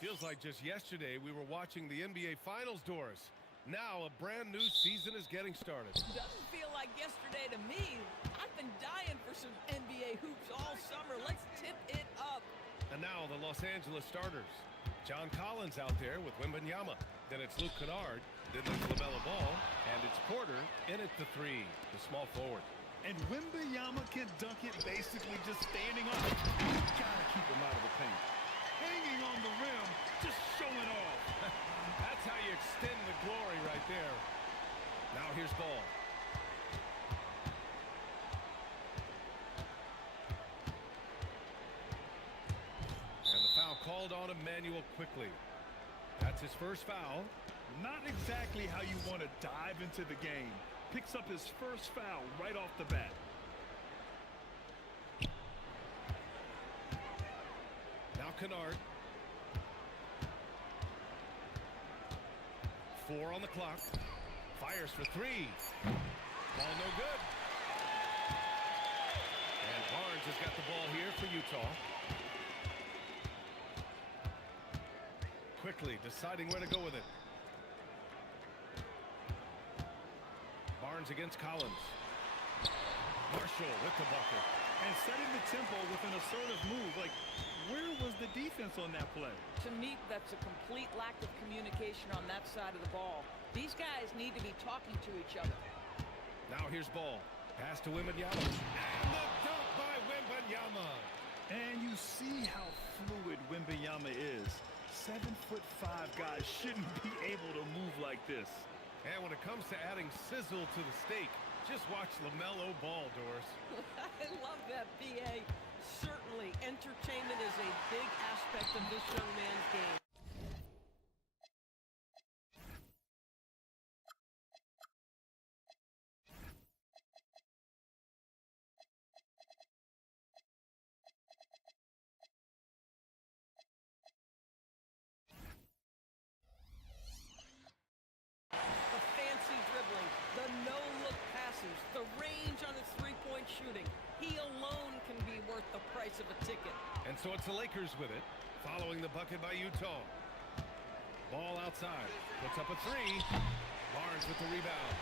Feels like just yesterday we were watching the NBA Finals, Doris. Now a brand new season is getting started. Doesn't feel like yesterday to me. I've been dying for some NBA hoops all summer. Let's tip it up. And now the Los Angeles starters. John Collins out there with Wembanyama. Then it's Luke Kennard. Then there's LaMelo Ball. And it's Porter in at the three, the small forward. And Wembanyama can dunk it basically just standing up. Gotta keep him out of the paint. Hanging on the rim, just showing off. That's how you extend the glory right there. Now here's Ball. And the foul called on Emmanuel quickly. That's his first foul. Not exactly how you want to dive into the game. Picks up his first foul right off the bat. Now Kennard. 4 on the clock. Fires for 3. Ball no good. And Barnes has got the ball here for Utah. Quickly deciding where to go with it. Barnes against Collins. Marshall with the bucket. And setting the tempo with an assertive move. Like, where was the defense on that play? To me, that's a complete lack of communication on that side of the ball. These guys need to be talking to each other. Now here's Ball. Pass to Wembanyama. And the dunk by Wembanyama. And you see how fluid Wembanyama is. 7'5" guys shouldn't be able to move like this. And when it comes to adding sizzle to the steak, just watch LaMelo Ball, Doris. I love that, B.A. Certainly, entertainment is a big aspect of this young man's game. The fancy dribbling, the no-look passes, the range on his three-point shooting. He alone can be worth the price of a ticket. And so it's the Lakers with it, following the bucket by Utah. Ball outside, puts up a 3. Barnes with the rebound.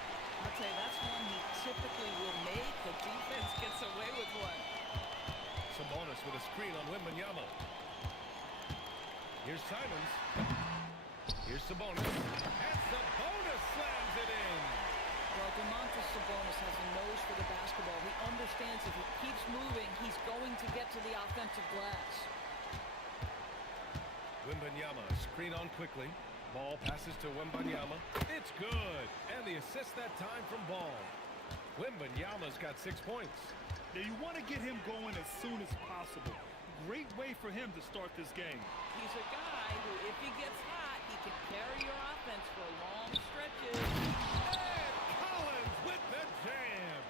I'll tell you, that's one he typically will make. The defense gets away with one. Sabonis with a screen on Wembanyama. Here's Simons. Here's Sabonis. And Sabonis slams it in. Well, Domantas Sabonis has a nose for the basketball. He understands if he keeps moving, he's going to get to the offensive glass. Wembanyama, screen on quickly. Ball passes to Wembanyama. It's good. And the assist that time from Ball. Wembanyama's got 6 points. Now you want to get him going as soon as possible. Great way for him to start this game. He's a guy who, if he gets hot, he can carry your offense for long stretches. And Collins with the jam.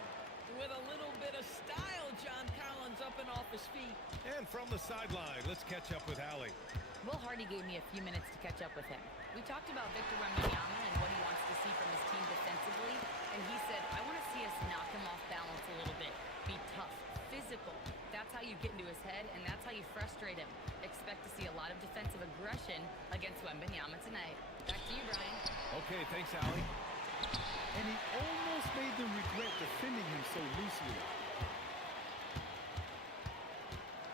With a little bit of style, John Collins up and off his feet. And from the sideline, let's catch up with Allie. Will Hardy gave me a few minutes to catch up with him. We talked about Victor Wembanyama and what he wants to see from his team defensively, and he said, I want to see us knock him off balance a little bit. Be tough, physical. That's how you get into his head, and that's how you frustrate him. Expect to see a lot of defensive aggression against Wembanyama tonight. Back to you, Brian. Okay, thanks, Allie. And he almost made them regret defending him so loosely.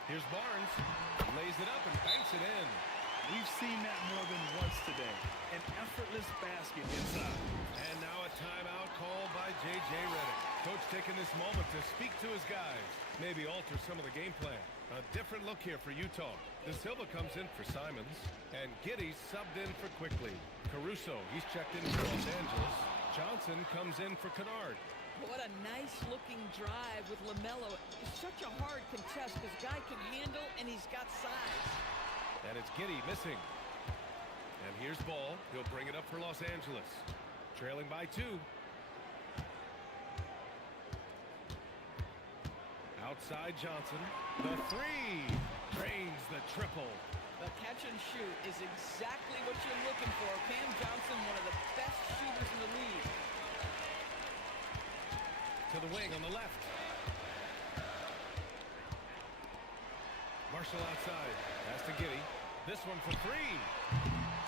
Here's Barnes. Lays it up and banks it in. We've seen that more than once today. An effortless basket inside. And now a timeout called by J.J. Redick. Coach taking this moment to speak to his guys. Maybe alter some of the game plan. A different look here for Utah. De Silva comes in for Simons. And Giddey's subbed in for Quickly. Caruso, he's checked in for Los Angeles. Johnson comes in for Kennard. What a nice-looking drive with LaMelo. It's such a hard contest. This guy can handle, and he's got size. And it's Giddey missing. And here's Ball. He'll bring it up for Los Angeles. Trailing by 2. Outside Johnson. The 3. Drains the triple. The catch and shoot is exactly what you're looking for. Cam Johnson, one of the best shooters in the league. To the wing on the left. Marshall outside. Pass to Giddey. This one for three.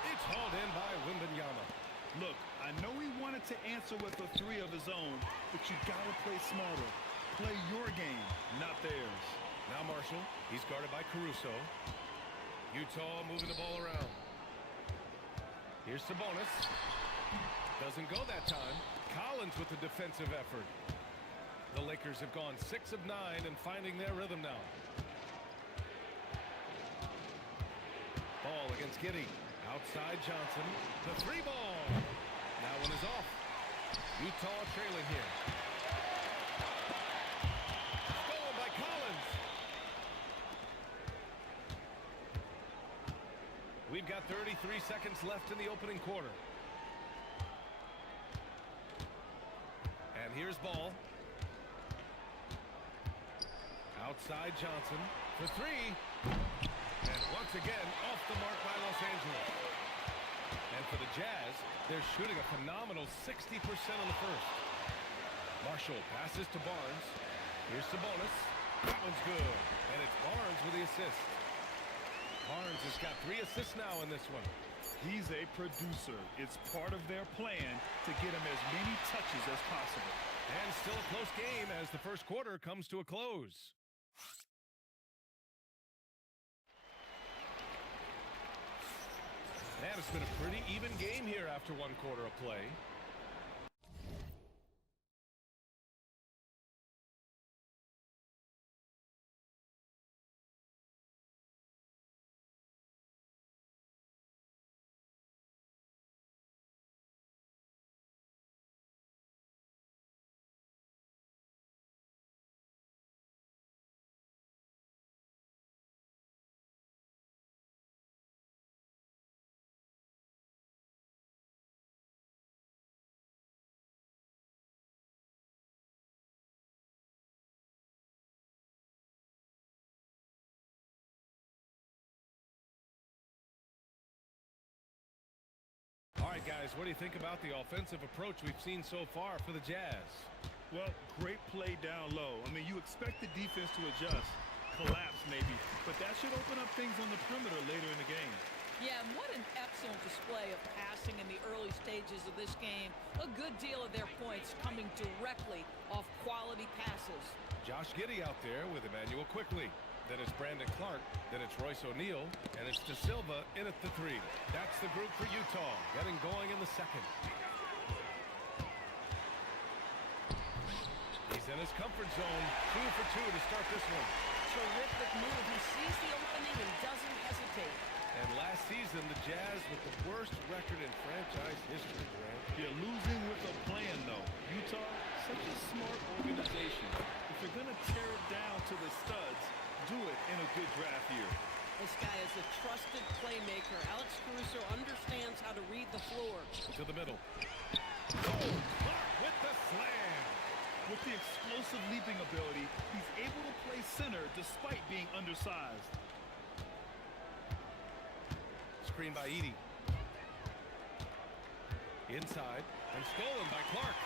It's hauled in by Wembanyama. Look, I know he wanted to answer with a three of his own, but you gotta play smarter. Play your game, not theirs. Now Marshall, he's guarded by Caruso. Utah moving the ball around. Here's Sabonis. Doesn't go that time. Collins with the defensive effort. The Lakers have gone 6 of 9 and finding their rhythm now. Ball against Giddey. Outside Johnson. The three ball. That one is off. Utah trailing here. Stolen by Collins. We've got 33 seconds left in the opening quarter. And here's Ball. Outside Johnson for three. And once again, off the mark by Los Angeles. And for the Jazz, they're shooting a phenomenal 60% on the first. Marshall passes to Barnes. Here's Sabonis. That one's good. And it's Barnes with the assist. Barnes has got 3 assists now in this one. He's a producer. It's part of their plan to get him as many touches as possible. And still a close game as the first quarter comes to a close. And it's been a pretty even game here after one quarter of play. All right, guys, what do you think about the offensive approach we've seen so far for the Jazz? Well, great play down low. I mean, you expect the defense to adjust, collapse maybe, but that should open up things on the perimeter later in the game. Yeah, and what an excellent display of passing in the early stages of this game. A good deal of their points coming directly off quality passes. Josh Giddey out there with Emmanuel quickly. Then it's Brandon Clark. Then it's Royce O'Neal. And it's De Silva in at the 3. That's the group for Utah, getting going in the second. He's in his comfort zone. 2 for 2 to start this one. Terrific move. He sees the opening and doesn't hesitate. And last season, the Jazz with the worst record in franchise history, Grant. You're losing with a plan, though. Utah, such a smart organization. If you're going to tear it down to the studs, do it in a good draft year. This guy is a trusted playmaker. Alex Caruso understands how to read the floor. To the middle. Oh, Clark with the slam. With the explosive leaping ability, he's able to play center despite being undersized. Screen by Edey. Inside and stolen by Clark.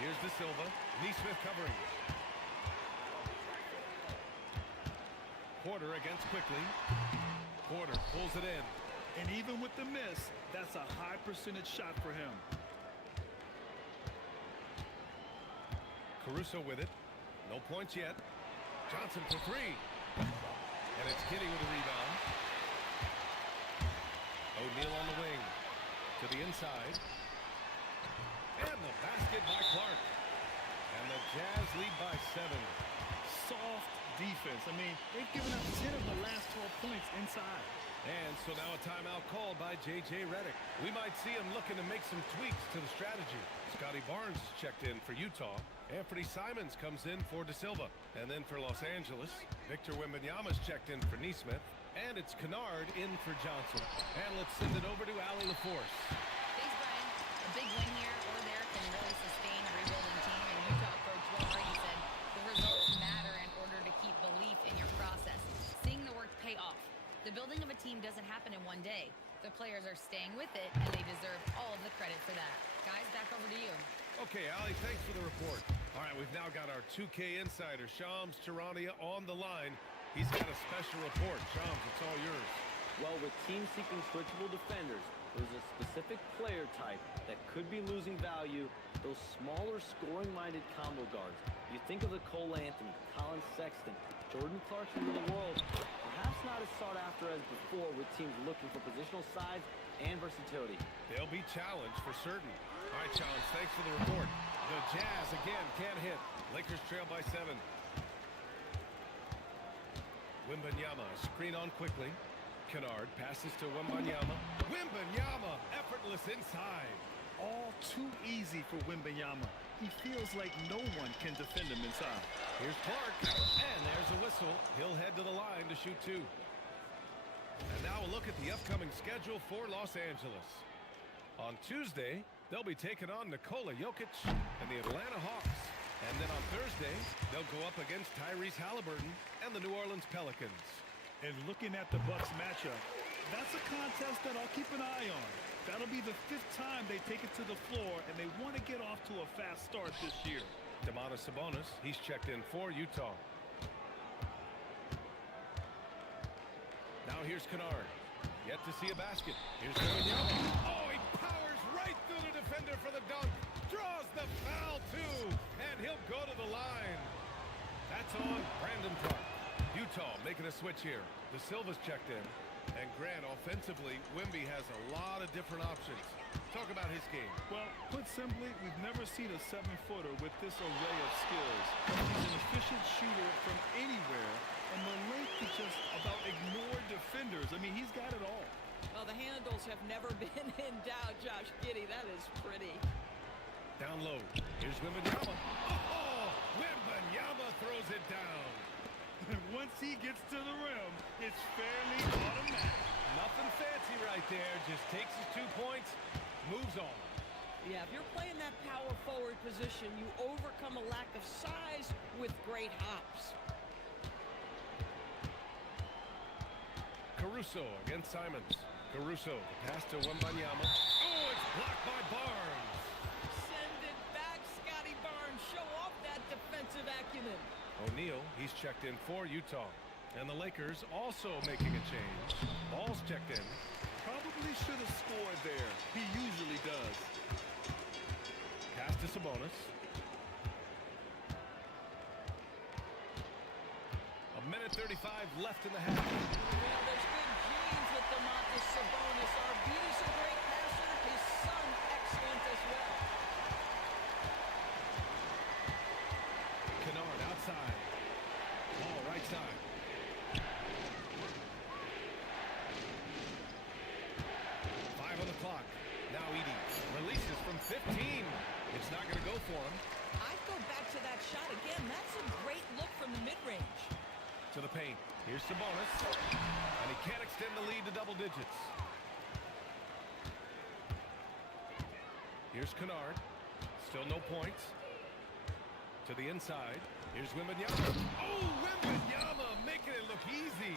Here's De Silva. Neesmith covering. Porter against quickly. Porter pulls it in. And even with the miss, that's a high percentage shot for him. Caruso with it. No points yet. Johnson for 3. And it's Giddey with the rebound. O'Neal on the wing. To the inside. And the basket by Clark. And the Jazz lead by 7. Soft defense. I mean, they've given up 10 of the last 12 points inside. And so now a timeout called by J.J. Redick. We might see him looking to make some tweaks to the strategy. Scotty Barnes is checked in for Utah. Anthony Simons comes in for De Silva. And then for Los Angeles, Victor Wembanyama's checked in for Neesmith. And it's Kennard in for Johnson. And let's send it over to Allie LaForce. Thanks, Brian. A big win here or there can really sustain a rebuilding team. And Utah coach Will Hardy said the results matter in order to keep belief in your process. Seeing the work pay off. The building of a team doesn't happen in one day. The players are staying with it, and they deserve all of the credit for that. Guys, back over to you. Okay, Allie, thanks for the report. All right, we've now got our 2K insider, Shams Charania, on the line. He's got a special report. Shams, it's all yours. Well, with teams seeking switchable defenders, there's a specific player type that could be losing value, those smaller scoring-minded combo guards. You think of the Cole Anthony, Colin Sexton, Jordan Clarkson of the world, perhaps not as sought after as before with teams looking for positional size and versatility. They'll be challenged for certain. All right, Shams, thanks for the report. The Jazz again can't hit. Lakers trail by 7. Wembanyama, screen on quickly. Kennard passes to Wembanyama. Wembanyama, effortless inside. All too easy for Wembanyama. He feels like no one can defend him inside. Here's Clark, and there's a whistle. He'll head to the line to shoot 2. And now a look at the upcoming schedule for Los Angeles. On Tuesday, they'll be taking on Nikola Jokic and the Atlanta Hawks. And then on Thursday, they'll go up against Tyrese Halliburton and the New Orleans Pelicans. And looking at the Bucks matchup, that's a contest that I'll keep an eye on. That'll be the 5th time they take it to the floor, and they want to get off to a fast start this year. Domantas Sabonis, he's checked in for Utah. Now here's Kennard. Yet to see a basket. Here's Wembanyama. Oh, he powers right through the defender for the dunk. Draws the foul, too. And he'll go to the line. That's on Brandon Clark. Utah making a switch here. De Silva's checked in. And Grant, offensively, Wemby has a lot of different options. Talk about his game. Well, put simply, we've never seen a 7-footer with this array of skills. He's an efficient shooter from anywhere, and the length is just about ignore defenders. I mean, he's got it all. Well, the handles have never been in doubt, Josh Giddey. That is pretty. Down low. Here's Wembanyama. Oh, Wembanyama throws it down. And once he gets to the rim, it's fairly automatic. Nothing fancy right there. Just takes his 2 points, moves on. Yeah, if you're playing that power forward position, you overcome a lack of size with great hops. Caruso against Simons. Caruso, the pass to Wembanyama. Oh, it's blocked by Barnes. Send it back, Scotty Barnes. Show off that defensive acumen. O'Neal, he's checked in for Utah. And the Lakers also making a change. Ball's checked in. Probably should have scored there. He usually does. Pass to Sabonis. A minute 35 left in the half. Well, there's good genes with Domantas Sabonis. Arvidi's a great passer. His son, excellent as well. Kennard outside. Ball right side. Five on the clock. Now Edey releases from 15. It's not going to go for him. I'd go back to that shot again. That's a great look from the mid-range. To the paint. Here's Sabonis. And he can't extend the lead to double digits. Here's Kennard. Still no points. To the inside. Here's Wembanyama. Oh, Wembanyama making it look easy.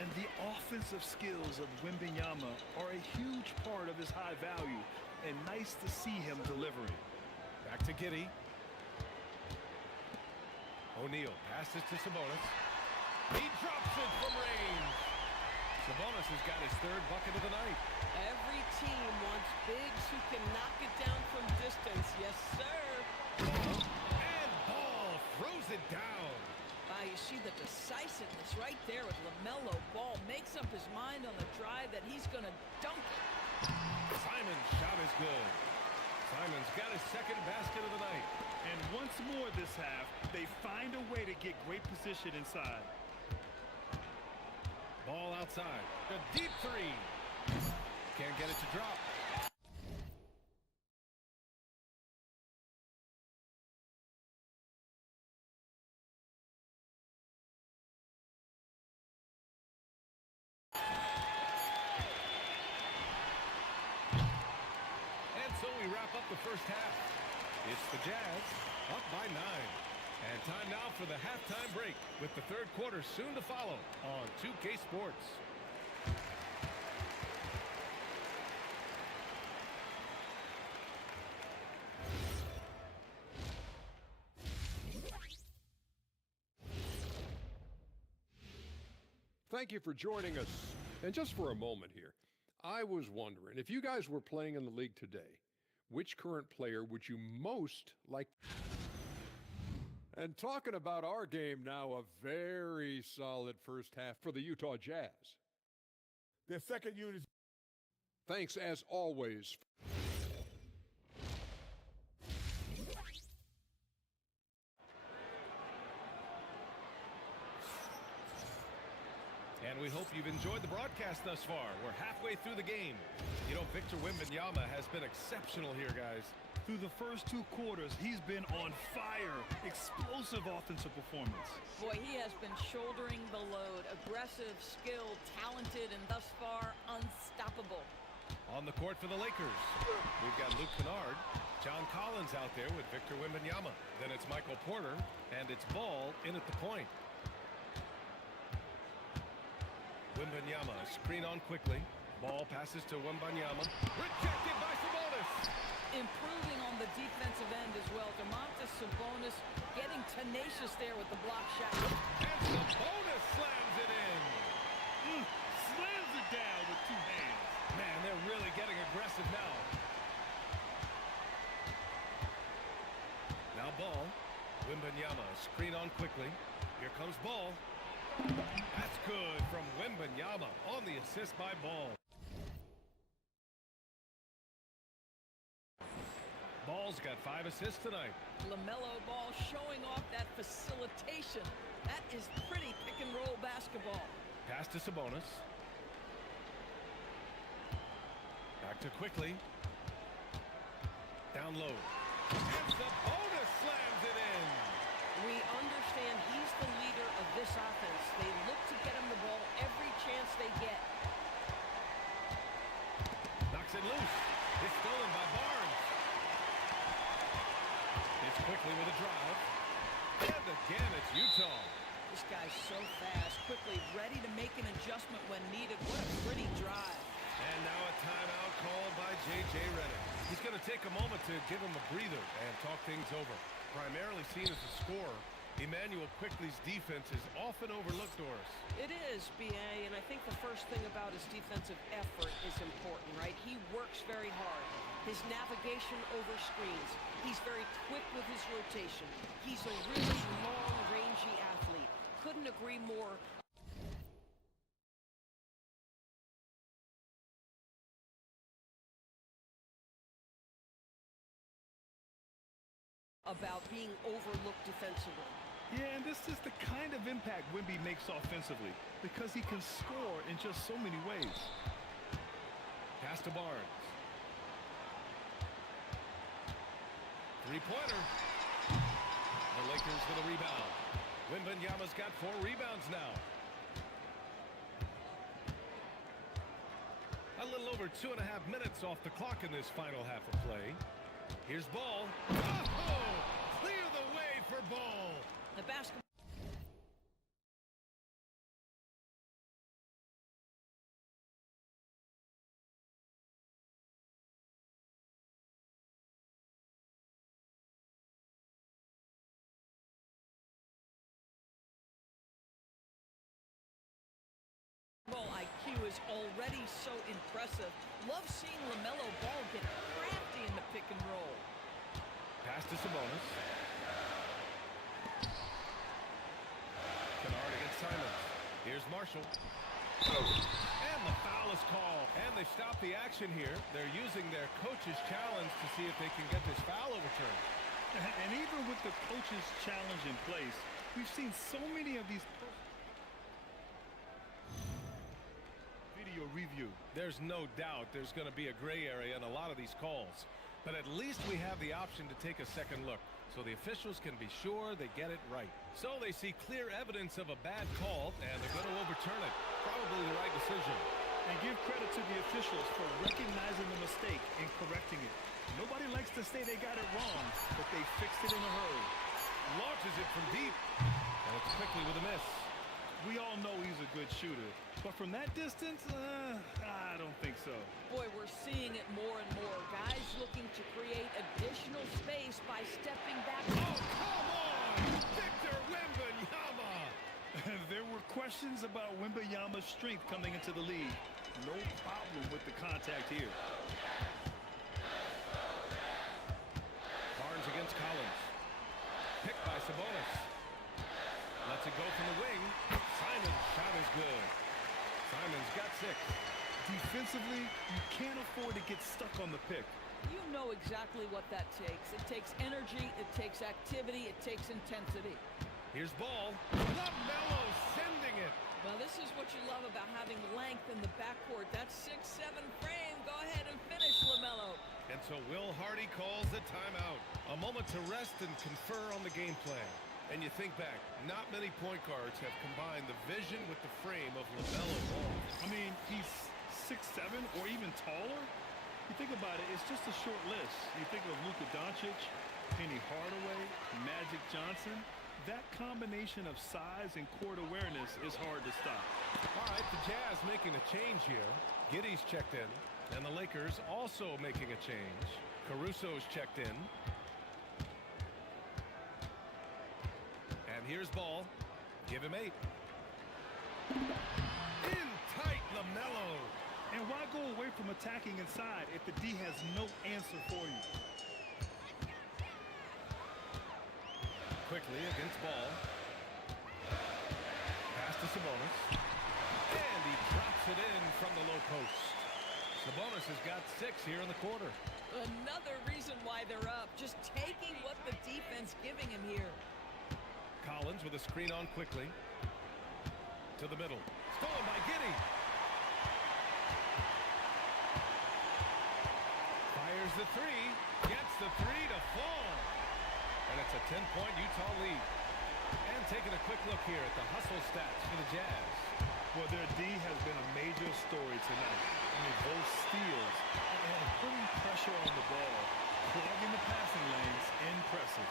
And the offensive skills of Wembanyama are a huge part of his high value. And nice to see him delivering. Back to Giddey. O'Neal passes to Sabonis. He drops it from range. Sabonis has got his 3rd bucket of the night. Every team wants bigs who can knock it down from distance. Yes, sir. And Ball throws it down. You see the decisiveness right there with LaMelo Ball. Makes up his mind on the drive that he's going to dunk it. Simon's shot is good. Simon's got his 2nd basket of the night. And once more this half, they find a way to get great position inside. Ball outside. A deep 3. Can't get it to drop. And so we wrap up the first half. It's the Jazz up by 9. And time now for the halftime break with the 3rd quarter soon to follow on 2K Sports. Thank you for joining us. And just for a moment here, I was wondering, if you guys were playing in the league today, which current player would you most like? And talking about our game now, a very solid first half for the Utah Jazz. Their second unit. Thanks, as always. And we hope you've enjoyed the broadcast thus far. We're halfway through the game. You know, Victor Wembanyama has been exceptional here, guys. Through the first 2 quarters, he's been on fire. Explosive offensive performance. Boy, he has been shouldering the load. Aggressive, skilled, talented, and thus far, unstoppable. On the court for the Lakers, we've got Luke Kennard. John Collins out there with Victor Wembanyama. Then it's Michael Porter, and it's Ball in at the point. Wembanyama, screen on quickly. Ball passes to Wembanyama. Rejected by Sabonis. Improving on the defensive end as well. Domantas Sabonis getting tenacious there with the block shot. And Sabonis slams it in. Slams it down with 2 hands. Man, they're really getting aggressive now. Now Ball. Wembanyama, screen on quickly. Here comes Ball. That's good from Wembanyama on the assist by Ball. Ball's got 5 assists tonight. LaMelo Ball showing off that facilitation. That is pretty pick-and-roll basketball. Pass to Sabonis. Back to quickly. Down low. And Sabonis slams it in. We understand he's the leader of this offense. They look to get him the ball every chance they get. Knocks it loose. It's stolen by Barnes. It's quickly with a drive. And again, it's Utah. This guy's so fast, quickly ready to make an adjustment when needed. What a pretty drive. And now a timeout called by J.J. Redick. He's going to take a moment to give him a breather and talk things over. Primarily seen as a scorer, Emmanuel Quickley's defense is often overlooked, Doris. It is, B.A., and I think the first thing about his defensive effort is important, right? He works very hard. His navigation over screens. He's very quick with his rotation. He's a really long, rangy athlete. Couldn't agree more. About being overlooked defensively. Yeah, and this is the kind of impact Wemby makes offensively because he can score in just so many ways. Pass to Barnes. Three-pointer. The Lakers with a rebound. Wembanyama's got 4 rebounds now. A little over 2.5 minutes off the clock in this final half of play. Here's Ball. Oh! Clear the way for Ball. The basketball. IQ is already so impressive. Love seeing LaMelo Ball get crafty in the pick and roll. Pass to Sabonis. Kennard against Simons. Here's Marshall. And the foul is called. And they stop the action here. They're using their coach's challenge to see if they can get this foul overturned. And even with the coach's challenge in place, we've seen so many of these video review. There's no doubt there's going to be a gray area in a lot of these calls. But at least we have the option to take a second look, so the officials can be sure they get it right. So they see clear evidence of a bad call, and they're going to overturn it. Probably the right decision. And give credit to the officials for recognizing the mistake and correcting it. Nobody likes to say they got it wrong, but they fixed it in a hurry. Launches it from deep, and it's quickly with a miss. We all know he's a good shooter, but from that distance, I don't think so. Boy, we're seeing it more and more. Guys looking to create additional space by stepping back. Oh, come on! Victor Wembanyama! There were questions about Wembanyama's strength coming into the league. No problem with the contact here. Barnes against Collins. Picked by Sabonis. Lets it go from the wing. Simon's shot is good. Simon's got 6. Defensively, you can't afford to get stuck on the pick. You know exactly what that takes. It takes energy, it takes activity, it takes intensity. Here's Ball. LaMelo sending it. Well, this is what you love about having length in the backcourt. That 6'7" frame. Go ahead and finish, LaMelo. And so Will Hardy calls the timeout. A moment to rest and confer on the game plan. And you think back, not many point guards have combined the vision with the frame of LaMelo Ball. I mean, he's 6'7" or even taller. You think about it, it's just a short list. You think of Luka Doncic, Penny Hardaway, Magic Johnson. That combination of size and court awareness is hard to stop. All right, the Jazz making a change here. Giddey's checked in, and the Lakers also making a change. Caruso's checked in. And here's Ball. Give him 8. In tight, LaMelo. And why go away from attacking inside if the D has no answer for you? Quickly against Ball. Pass to Sabonis. And he drops it in from the low post. Sabonis has got 6 here in the quarter. Another reason why they're up. Just taking what the defense giving him here. Collins with a screen on quickly. To the middle. Stolen by Giddey. Fires the 3. Gets the 3 to fall. And it's a 10-point Utah lead. And taking a quick look here at the hustle stats for the Jazz. Well, their D has been a major story tonight. I mean, those steals and putting pressure on the ball, clogging the passing lanes, impressive.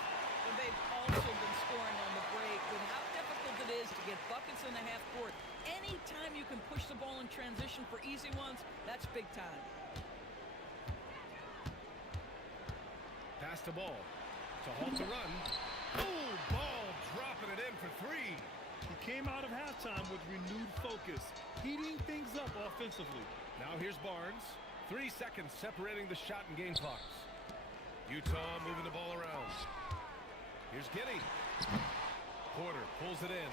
And they've also been scoring on the break. With how difficult it is to get buckets in the half court, anytime you can push the ball in transition for easy ones, that's big time. Pass the ball. To halt the run. Ooh, Ball dropping it in for 3. He came out of halftime with renewed focus, heating things up offensively. Now here's Barnes. 3 seconds separating the shot and game clocks. Utah moving the ball around. Here's Giddey. Porter pulls it in.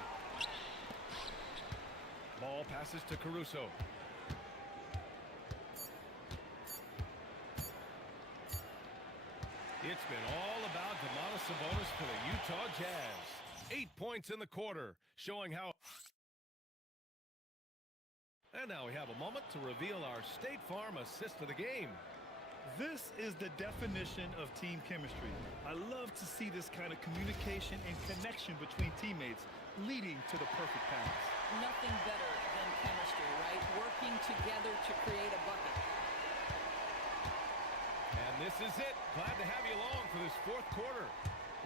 Ball passes to Caruso. It's been all about Domantas Sabonis for the Utah Jazz. 8 points in the quarter, showing how... And now we have a moment to reveal our State Farm assist of the game. This is the definition of team chemistry. I love to see this kind of communication and connection between teammates leading to the perfect pass. Nothing better than chemistry, right? Working together to create a bucket. And this is it. Glad to have you along for this 4th quarter.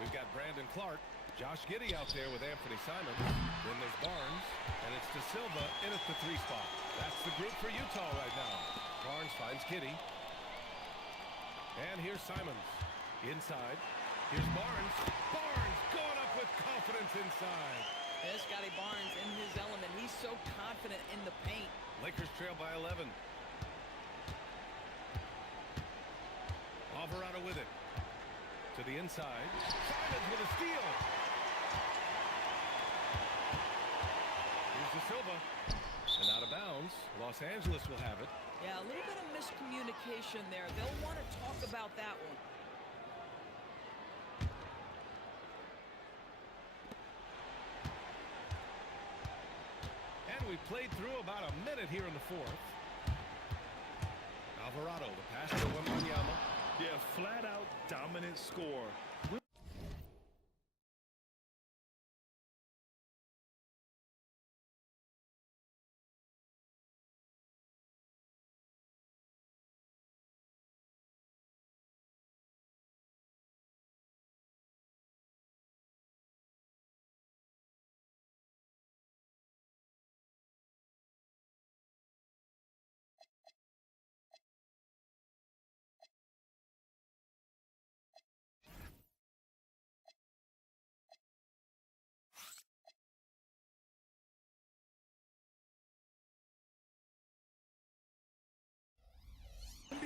We've got Brandon Clark, Josh Giddey out there with Anthony Simons. Then there's Barnes, and it's De Silva in at the 3 spot. That's the group for Utah right now. Barnes finds Giddey. And here's Simons. Inside. Here's Barnes. Barnes going up with confidence inside. Yeah, Scotty Barnes in his element. He's so confident in the paint. Lakers trail by 11. Alvarado with it. To the inside. Simons with a steal. Here's De Silva. And out of bounds. Los Angeles will have it. Yeah, a little bit of miscommunication there. They'll want to talk about that one. And we played through about a minute here in the 4th. Alvarado, the pass to Wembanyama. Yeah, flat-out dominant score.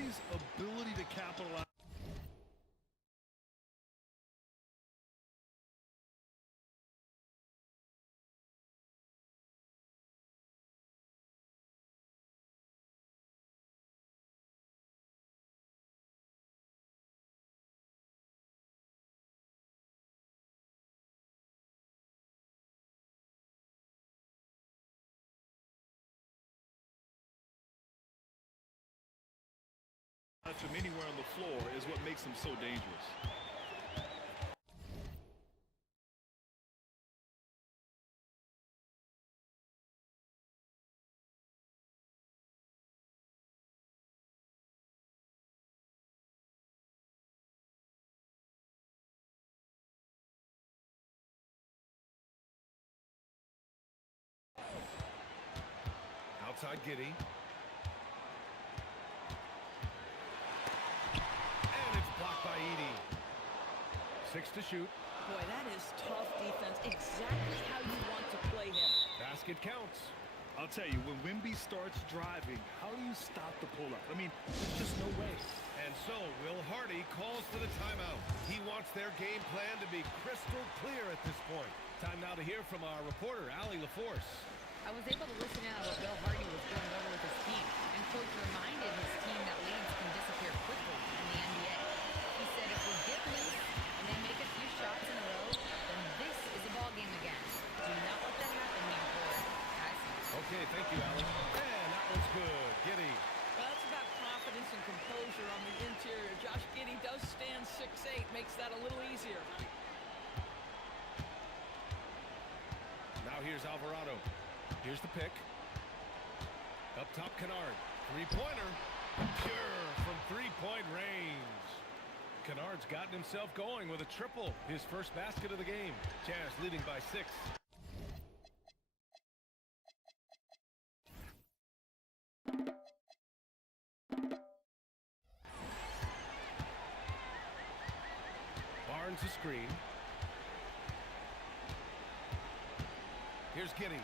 Miami's ability to capitalize. From anywhere on the floor is what makes him so dangerous. Outside Giddey. By Edie. 6 to shoot. Boy, that is tough defense. Exactly how you want to play him. Basket counts. I'll tell you, when Wemby starts driving, how do you stop the pull-up? I mean, there's just no way. And so Will Hardy calls for the timeout. He wants their game plan to be crystal clear at this point. Time now to hear from our reporter, Allie LaForce. I was able to listen in on what Bill Hardy was going over with his team, and Coach reminded his team that leads can disappear quickly in the NBA. He said if we get loose and they make a few shots in a row, then this is a ball game again. Do not let that happen here, boys. Guys. Okay, thank you, Allie. And that one's good. Giddey. Well, that's about confidence and composure on the interior. Josh Giddey does stand 6'8", makes that a little easier. Now here's Alvarado. Here's the pick. Up top, Kennard. Three-pointer. Pure from three-point range. Kennard's gotten himself going with a triple. His first basket of the game. Jazz leading by 6. Barnes a screen. Here's Giddey.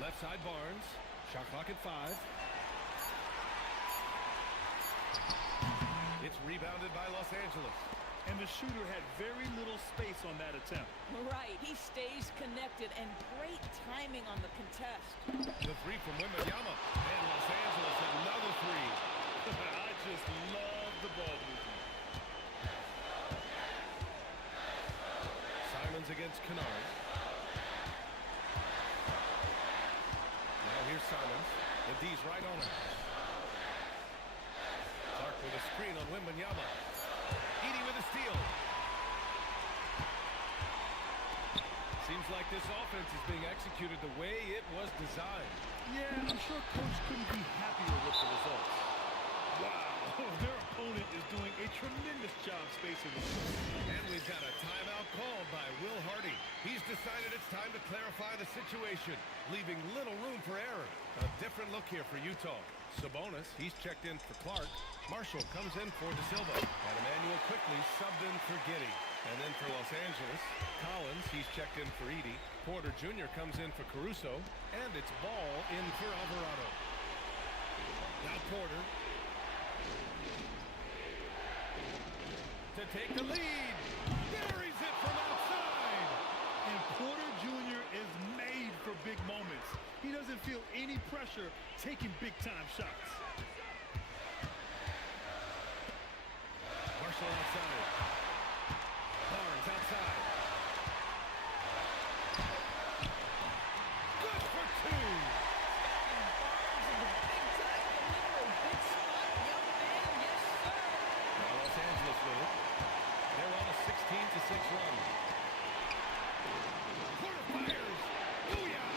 Left side Barnes. Shot clock at 5. It's rebounded by Los Angeles. And the shooter had very little space on that attempt. Right, he stays connected, and great timing on the contest. The three from Wembanyama. And Los Angeles another three. I just love the ball movement. Simons against Kennard. Now here's Simons. The D's right on him. Clark with a screen on Wembanyama. Edie with a steal. Seems like this offense is being executed the way it was designed. Yeah, I'm sure Coach couldn't be happier with the results. Wow, their opponent is doing a tremendous job spacing the floor. And we've got a timeout called by Will Hardy. He's decided it's time to clarify the situation, leaving little room for error. A different look here for Utah. Sabonis, he's checked in for Clark. Marshall comes in for De Silva. And Emmanuel quickly subbed in for Giddey. And then for Los Angeles, Collins, he's checked in for Edie. Porter Jr. comes in for Caruso. And it's Ball in for Alvarado. Now Porter. To take the lead. Buries it from outside. And Porter Jr. is made for big moments. He doesn't feel any pressure taking big-time shots. Marshall outside. Barnes outside. Good for 2. Now Los Angeles with it. They're on a 16-6 run. Porter fires. Booyah!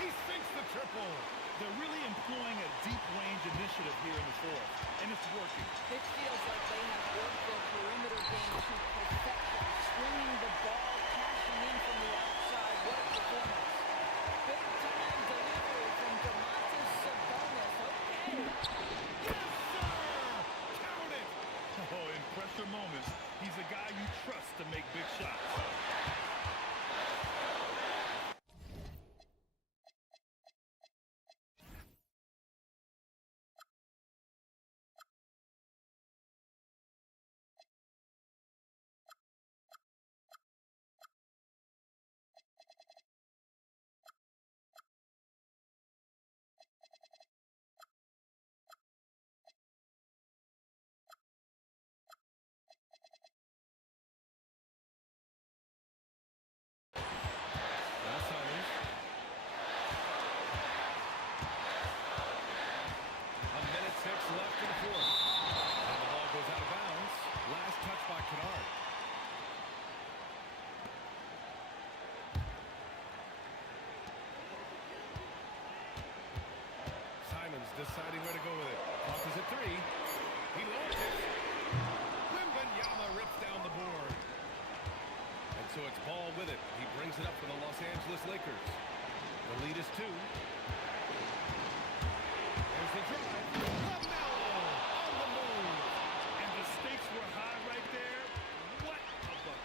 He sinks the triple. They're really employing a deep-range initiative here in the fourth, and it's working. It feels like they have worked their perimeter game to perfection. Swinging the ball, cashing in from the outside. What a performance. Big-time delivery from Domantas Sabonis. Okay. Yes, sir! Count it! Oh, in pressure moments, he's a guy you trust to make big shots. deciding where to go with it. Opposite three. He launches. Wembanyama rips down the board. And so it's Ball with it. He brings it up for the Los Angeles Lakers. The lead is 2. There's the drive. LaMelo on the move. And the stakes were high right there. What a bucket.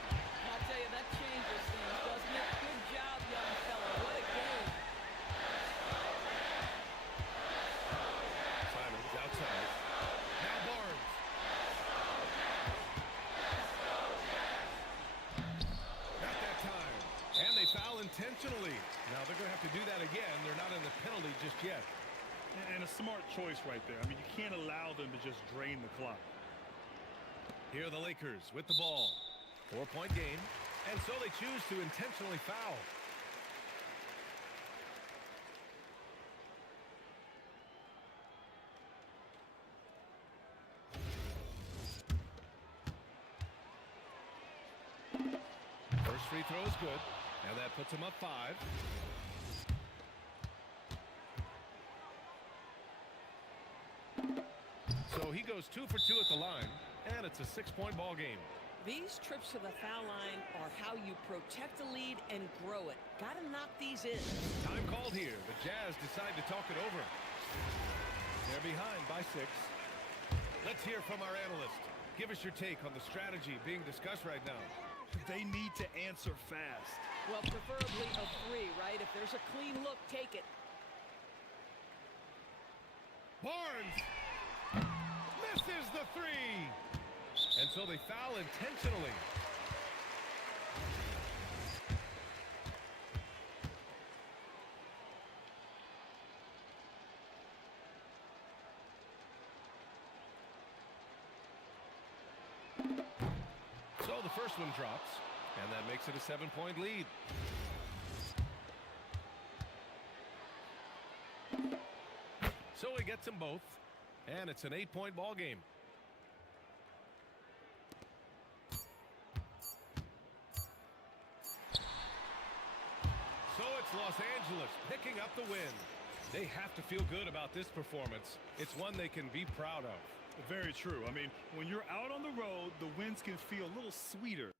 I'll tell you, that changes things, doesn't it? Good job, young fella. What a game. Simons outside. Now Barnes. Not that time. And they foul intentionally. Now they're going to have to do that again. They're not in the penalty just yet. And a smart choice right there. I mean, you can't allow them to just drain the clock. Here are the Lakers with the ball. 4-point game. And so they choose to intentionally foul. First free throw is good. And that puts him up 5. So he goes 2 for 2 at the line, and it's a 6-point ball game. These trips to the foul line are how you protect a lead and grow it. Got to knock these in. Time called here. The Jazz decide to talk it over. They're behind by 6. Let's hear from our analyst. Give us your take on the strategy being discussed right now. They need to answer fast. Well, preferably a 3, right? If there's a clean look, take it. Barnes misses the 3. And so they foul intentionally. So the first one drops, and that makes it a 7-point lead. So he gets them both, and it's an 8-point ball game. So it's Los Angeles picking up the win. They have to feel good about this performance. It's one they can be proud of. Very true. I mean, when you're out on the road, the wins can feel a little sweeter.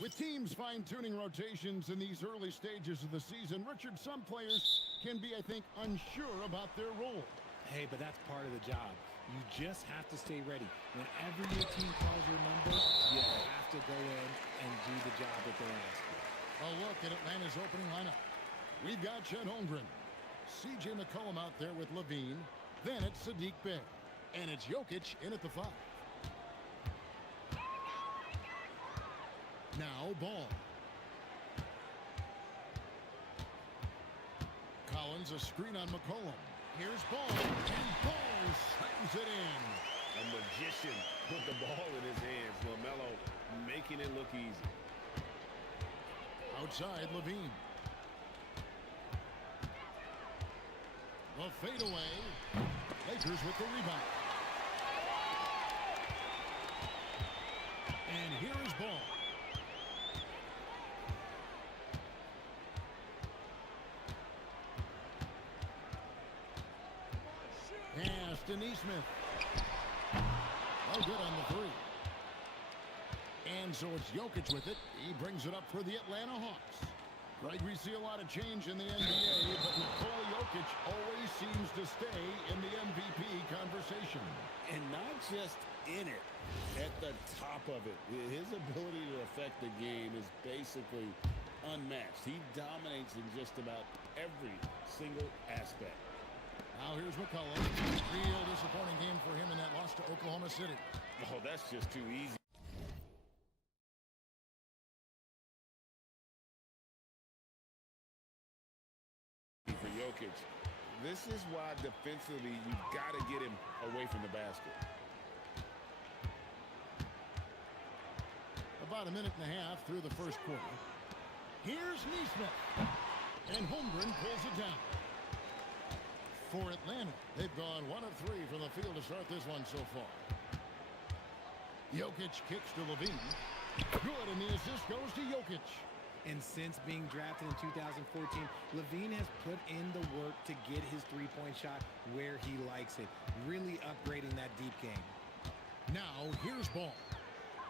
With teams fine-tuning rotations in these early stages of the season, Richard, some players can be, I think, unsure about their role. Hey, but that's part of the job. You just have to stay ready. Whenever your team calls your number, you have to go in and do the job that they're asking. A look at Atlanta's opening lineup. We've got Chet Holmgren, C.J. McCollum out there with Levine. Then it's Sadiq Bey. And it's Jokic in at the 5. Now Ball. Collins, a screen on McCollum. Here's Ball, and Ball slams it in. A magician put the ball in his hands. LaMelo making it look easy. Outside, Levine. The fadeaway. Lakers with the rebound. And here is Ball. Pass to Neesmith. No good on the 3. And so it's Jokic with it. He brings it up for the Atlanta Hawks. Right, we see a lot of change in the NBA, but Nikola Jokic always seems to stay in the MVP conversation. And not just in it, at the top of it. His ability to affect the game is basically unmatched. He dominates in just about every single aspect. Now here's McCollum. Real disappointing game for him in that loss to Oklahoma City. Oh, that's just too easy. For Jokic, this is why defensively you've got to get him away from the basket. About a minute and a half through the first quarter. Here's Neesmith. And Holmgren pulls it down. For Atlanta, they've gone 1 of 3 from the field to start this one so far. Jokic kicks to Levine. Good, and the assist goes to Jokic. And since being drafted in 2014, Levine has put in the work to get his three-point shot where he likes it, really upgrading that deep game. Now, here's Ball.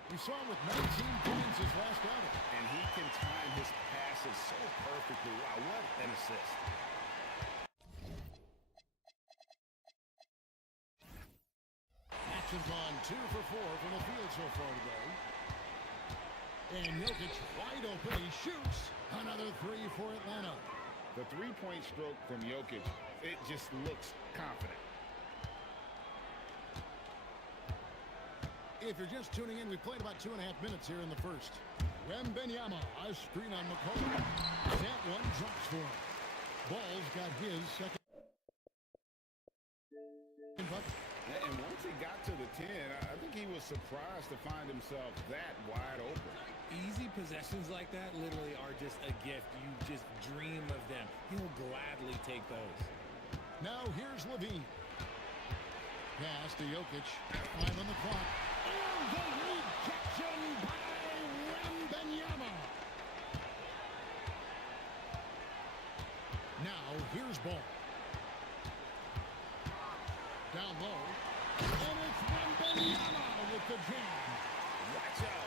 We saw him with 19 points his last outing. And he can time his passes so perfectly. Wow, what an assist. Has gone 2 for 4 from the field so far today. And Jokic wide open. He shoots. Another 3 for Atlanta. The three-point stroke from Jokic, it just looks confident. If you're just tuning in, we played about 2.5 minutes here in the first. Wembanyama, a screen on McCollum. That one drops for him. Ball's got his second bucket. And once he got to the 10, I think he was surprised to find himself that wide open. Easy possessions like that literally are just a gift. You just dream of them. He'll gladly take those. Now here's Levine. Pass to Jokic. 5 on the clock. And the rejection by Wembanyama. Now here's Ball. Down low. And it's Wembanyama with the jam. Watch out.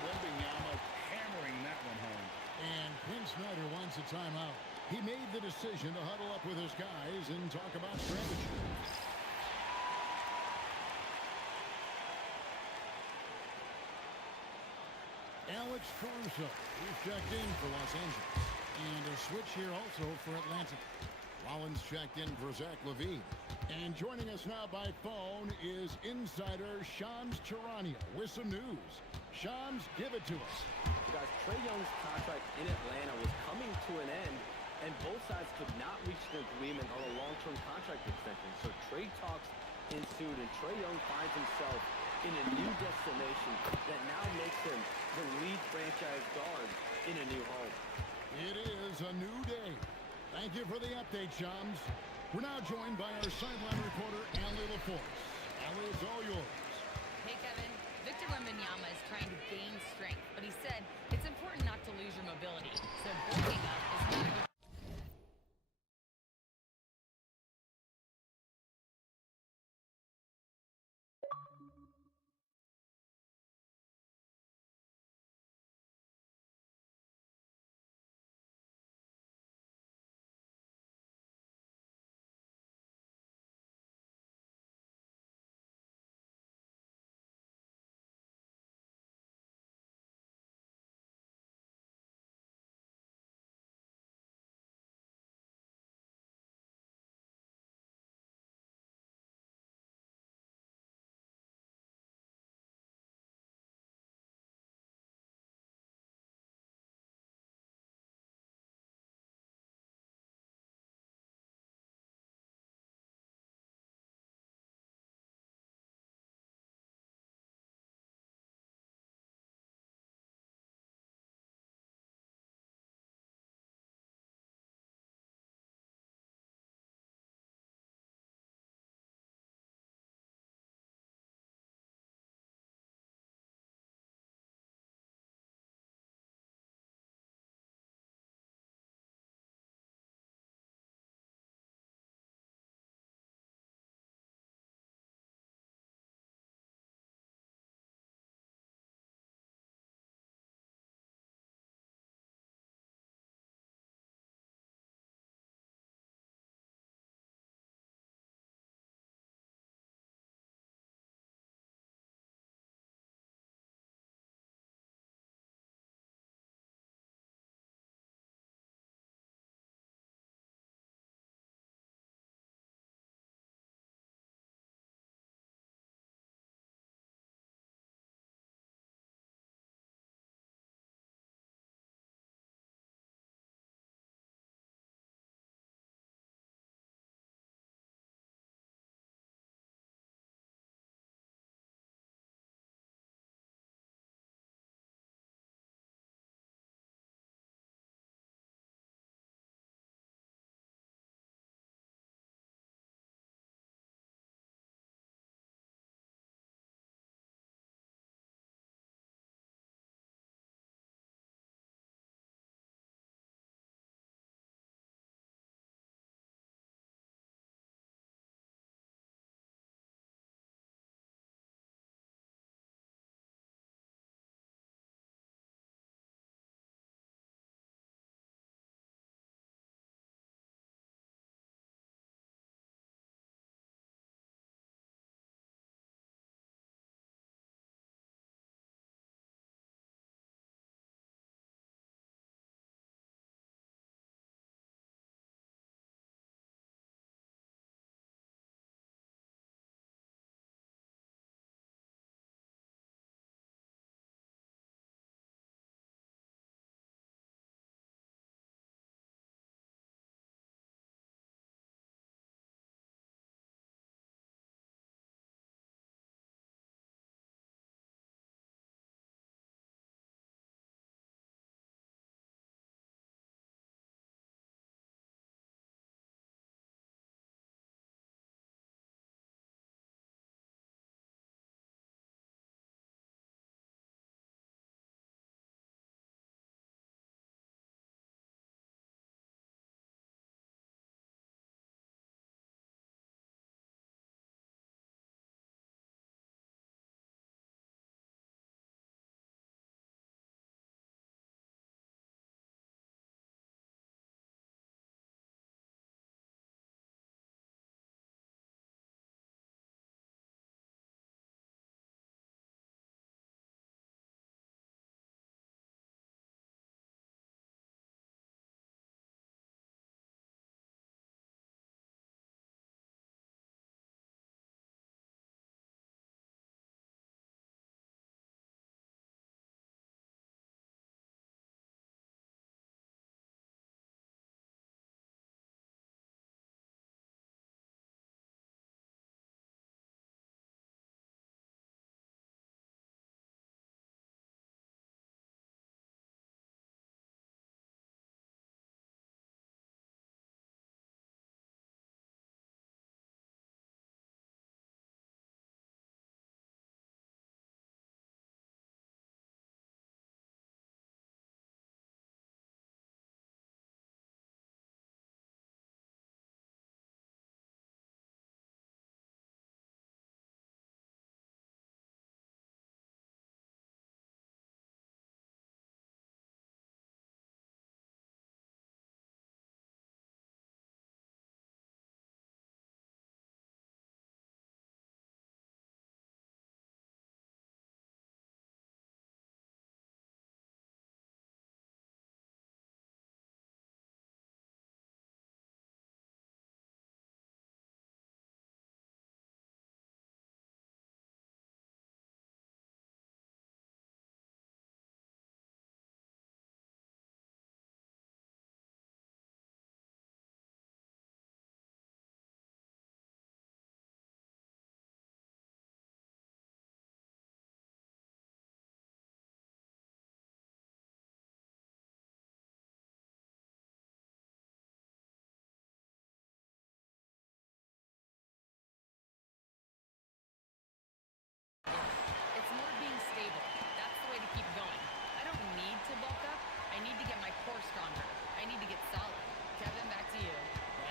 Wembanyama hammering that one home. And Quinn Snyder wants a timeout. He made the decision to huddle up with his guys and talk about strategy. Alex Caruso, he's checked in for Los Angeles. And a switch here also for Atlanta. Rollins checked in for Zach LaVine. And joining us now by phone is insider Shams Charania with some news. Shams, give it to us. Guys, Trae Young's contract in Atlanta was coming to an end, and both sides could not reach an agreement on a long-term contract extension. So trade talks ensued, and Trae Young finds himself in a new destination that now makes him the lead franchise guard in a new home. It is a new day. Thank you for the update, Shams. We're now joined by our sideline reporter, Allie LaForce. Allie, it's all yours. Hey, Kevin. Victor Wembanyama is trying to gain strength, but he said it's important not to lose your mobility. So bulking up is not a good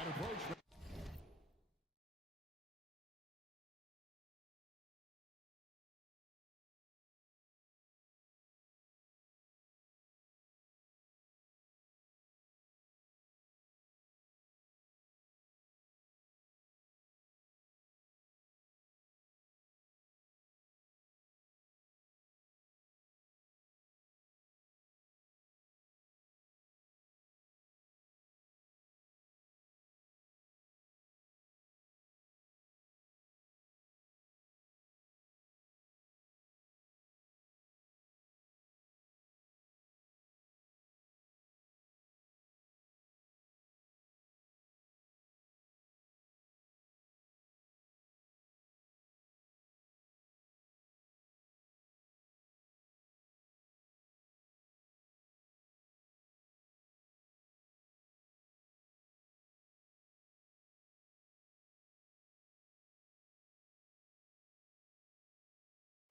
approach.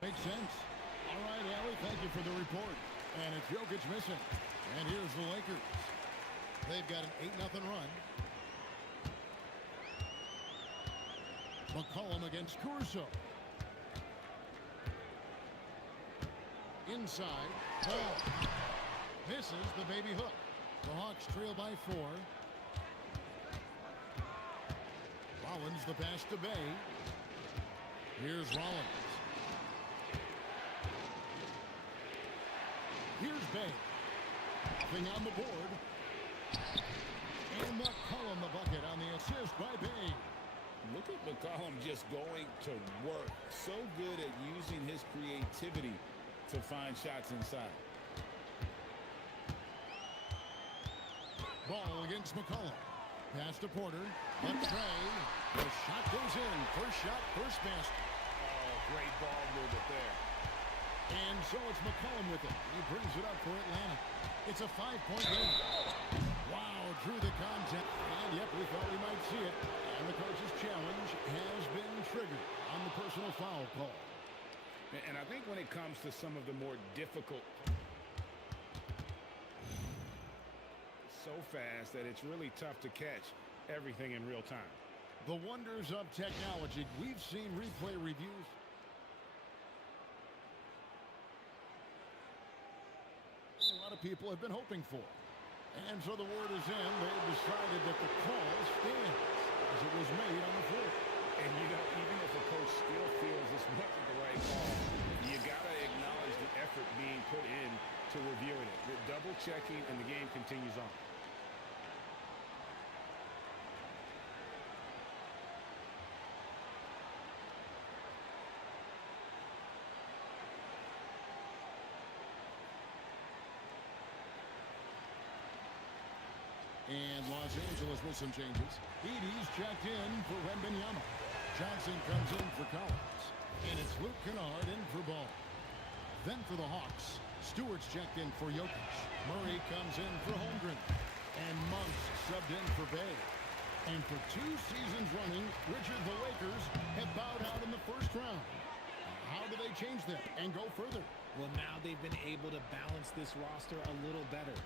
Makes sense. All right, Allie, thank you for the report. And it's Jokic missing. And here's the Lakers. They've got an 8-0 run. McCollum against Caruso. Inside. Ball. Misses the baby hook. The Hawks trail by 4. Rollins the pass to Bay. Here's Rollins. Here's Bay. Nothing on the board. And McCollum the bucket on the assist by Bay. Look at McCollum just going to work. So good at using his creativity to find shots inside. Ball against McCollum. Pass to Porter. Up Trey. The shot goes in. First shot, first best. Oh, great ball movement there. And so it's McCollum with it. He brings it up for Atlanta. It's a 5-point game. Wow, drew the contact. And yep, we thought we might see it. And the coach's challenge has been triggered on the personal foul call. And I think when it comes to some of the more difficult, so fast that it's really tough to catch everything in real time. The wonders of technology. We've seen replay reviews. A lot of people have been hoping for. And so the word is in. They've decided that the call stands as it was made on the floor. And you know, even if a coach still feels this wasn't the right call, you gotta acknowledge the effort being put in to reviewing it. You're double checking and the game continues on. And Los Angeles with some changes. Edie's checked in for Wembanyama. Johnson comes in for Collins. And it's Luke Kennard in for Ball. Then for the Hawks, Stewart's checked in for Jokic. Murray comes in for Holmgren. And Monk's subbed in for Bay. And for 2 seasons running, Richard, the Lakers have bowed out in the first round. How do they change that and go further? Well, now they've been able to balance this roster a little better,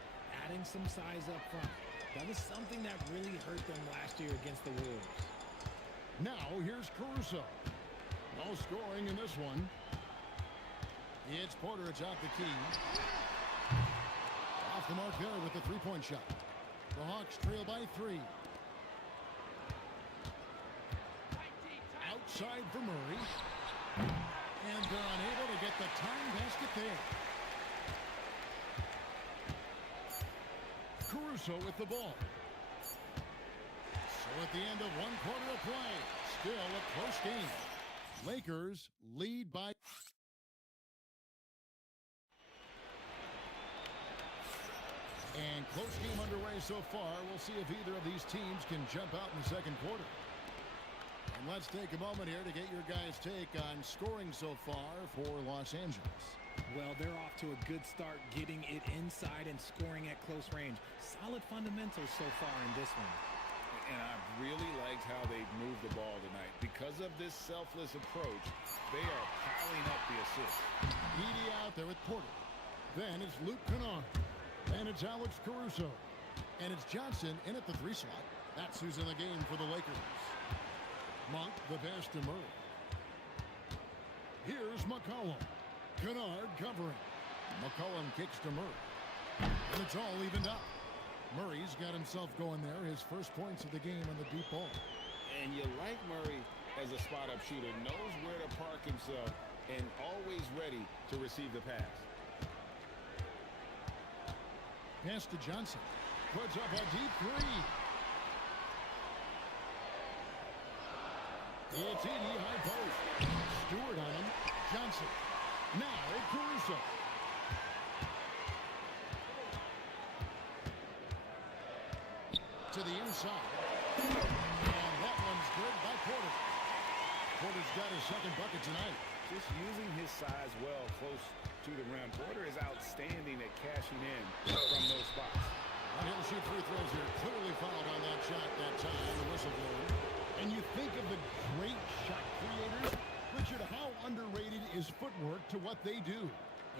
adding some size up front. That was something that really hurt them last year against the Wolves. Now, here's Caruso. No scoring in this one. It's Porter. It's out the key. Off the mark there with the three-point shot. The Hawks trail by 3. Outside for Murray. And they're unable to get the tying basket there. Caruso with the ball. So at the end of 1 quarter of play, still a close game. Lakers lead by... And close game underway so far. We'll see if either of these teams can jump out in the second quarter. And let's take a moment here to get your guys' take on scoring so far for Los Angeles. Well, they're off to a good start getting it inside and scoring at close range. Solid fundamentals so far in this one. And I really liked how they moved the ball tonight. Because of this selfless approach, they are piling up the assists. Edie out there with Porter. Then it's Luke Kennard. And it's Alex Caruso. And it's Johnson in at the 3 slot. That's who's in the game for the Lakers. Monk, the pass to Murray. Here's McCollum. Kennard covering. McCollum kicks to Murray. And it's all evened up. Murray's got himself going there. His first points of the game on the deep ball. And you like Murray as a spot-up shooter. Knows where to park himself and always ready to receive the pass. Pass to Johnson. Puts up a deep three. It's Edie, high post. Stewart on him. Johnson. Now Caruso. To the inside. And that one's good by Porter. Porter's got his second bucket tonight. Just using his size well close to the rim. Porter is outstanding at cashing in from those spots. And he'll shoot free throws here. Clearly fouled on that shot that time. The whistle blew. And you think of the great shot creators. Richard, how underrated is footwork to what they do?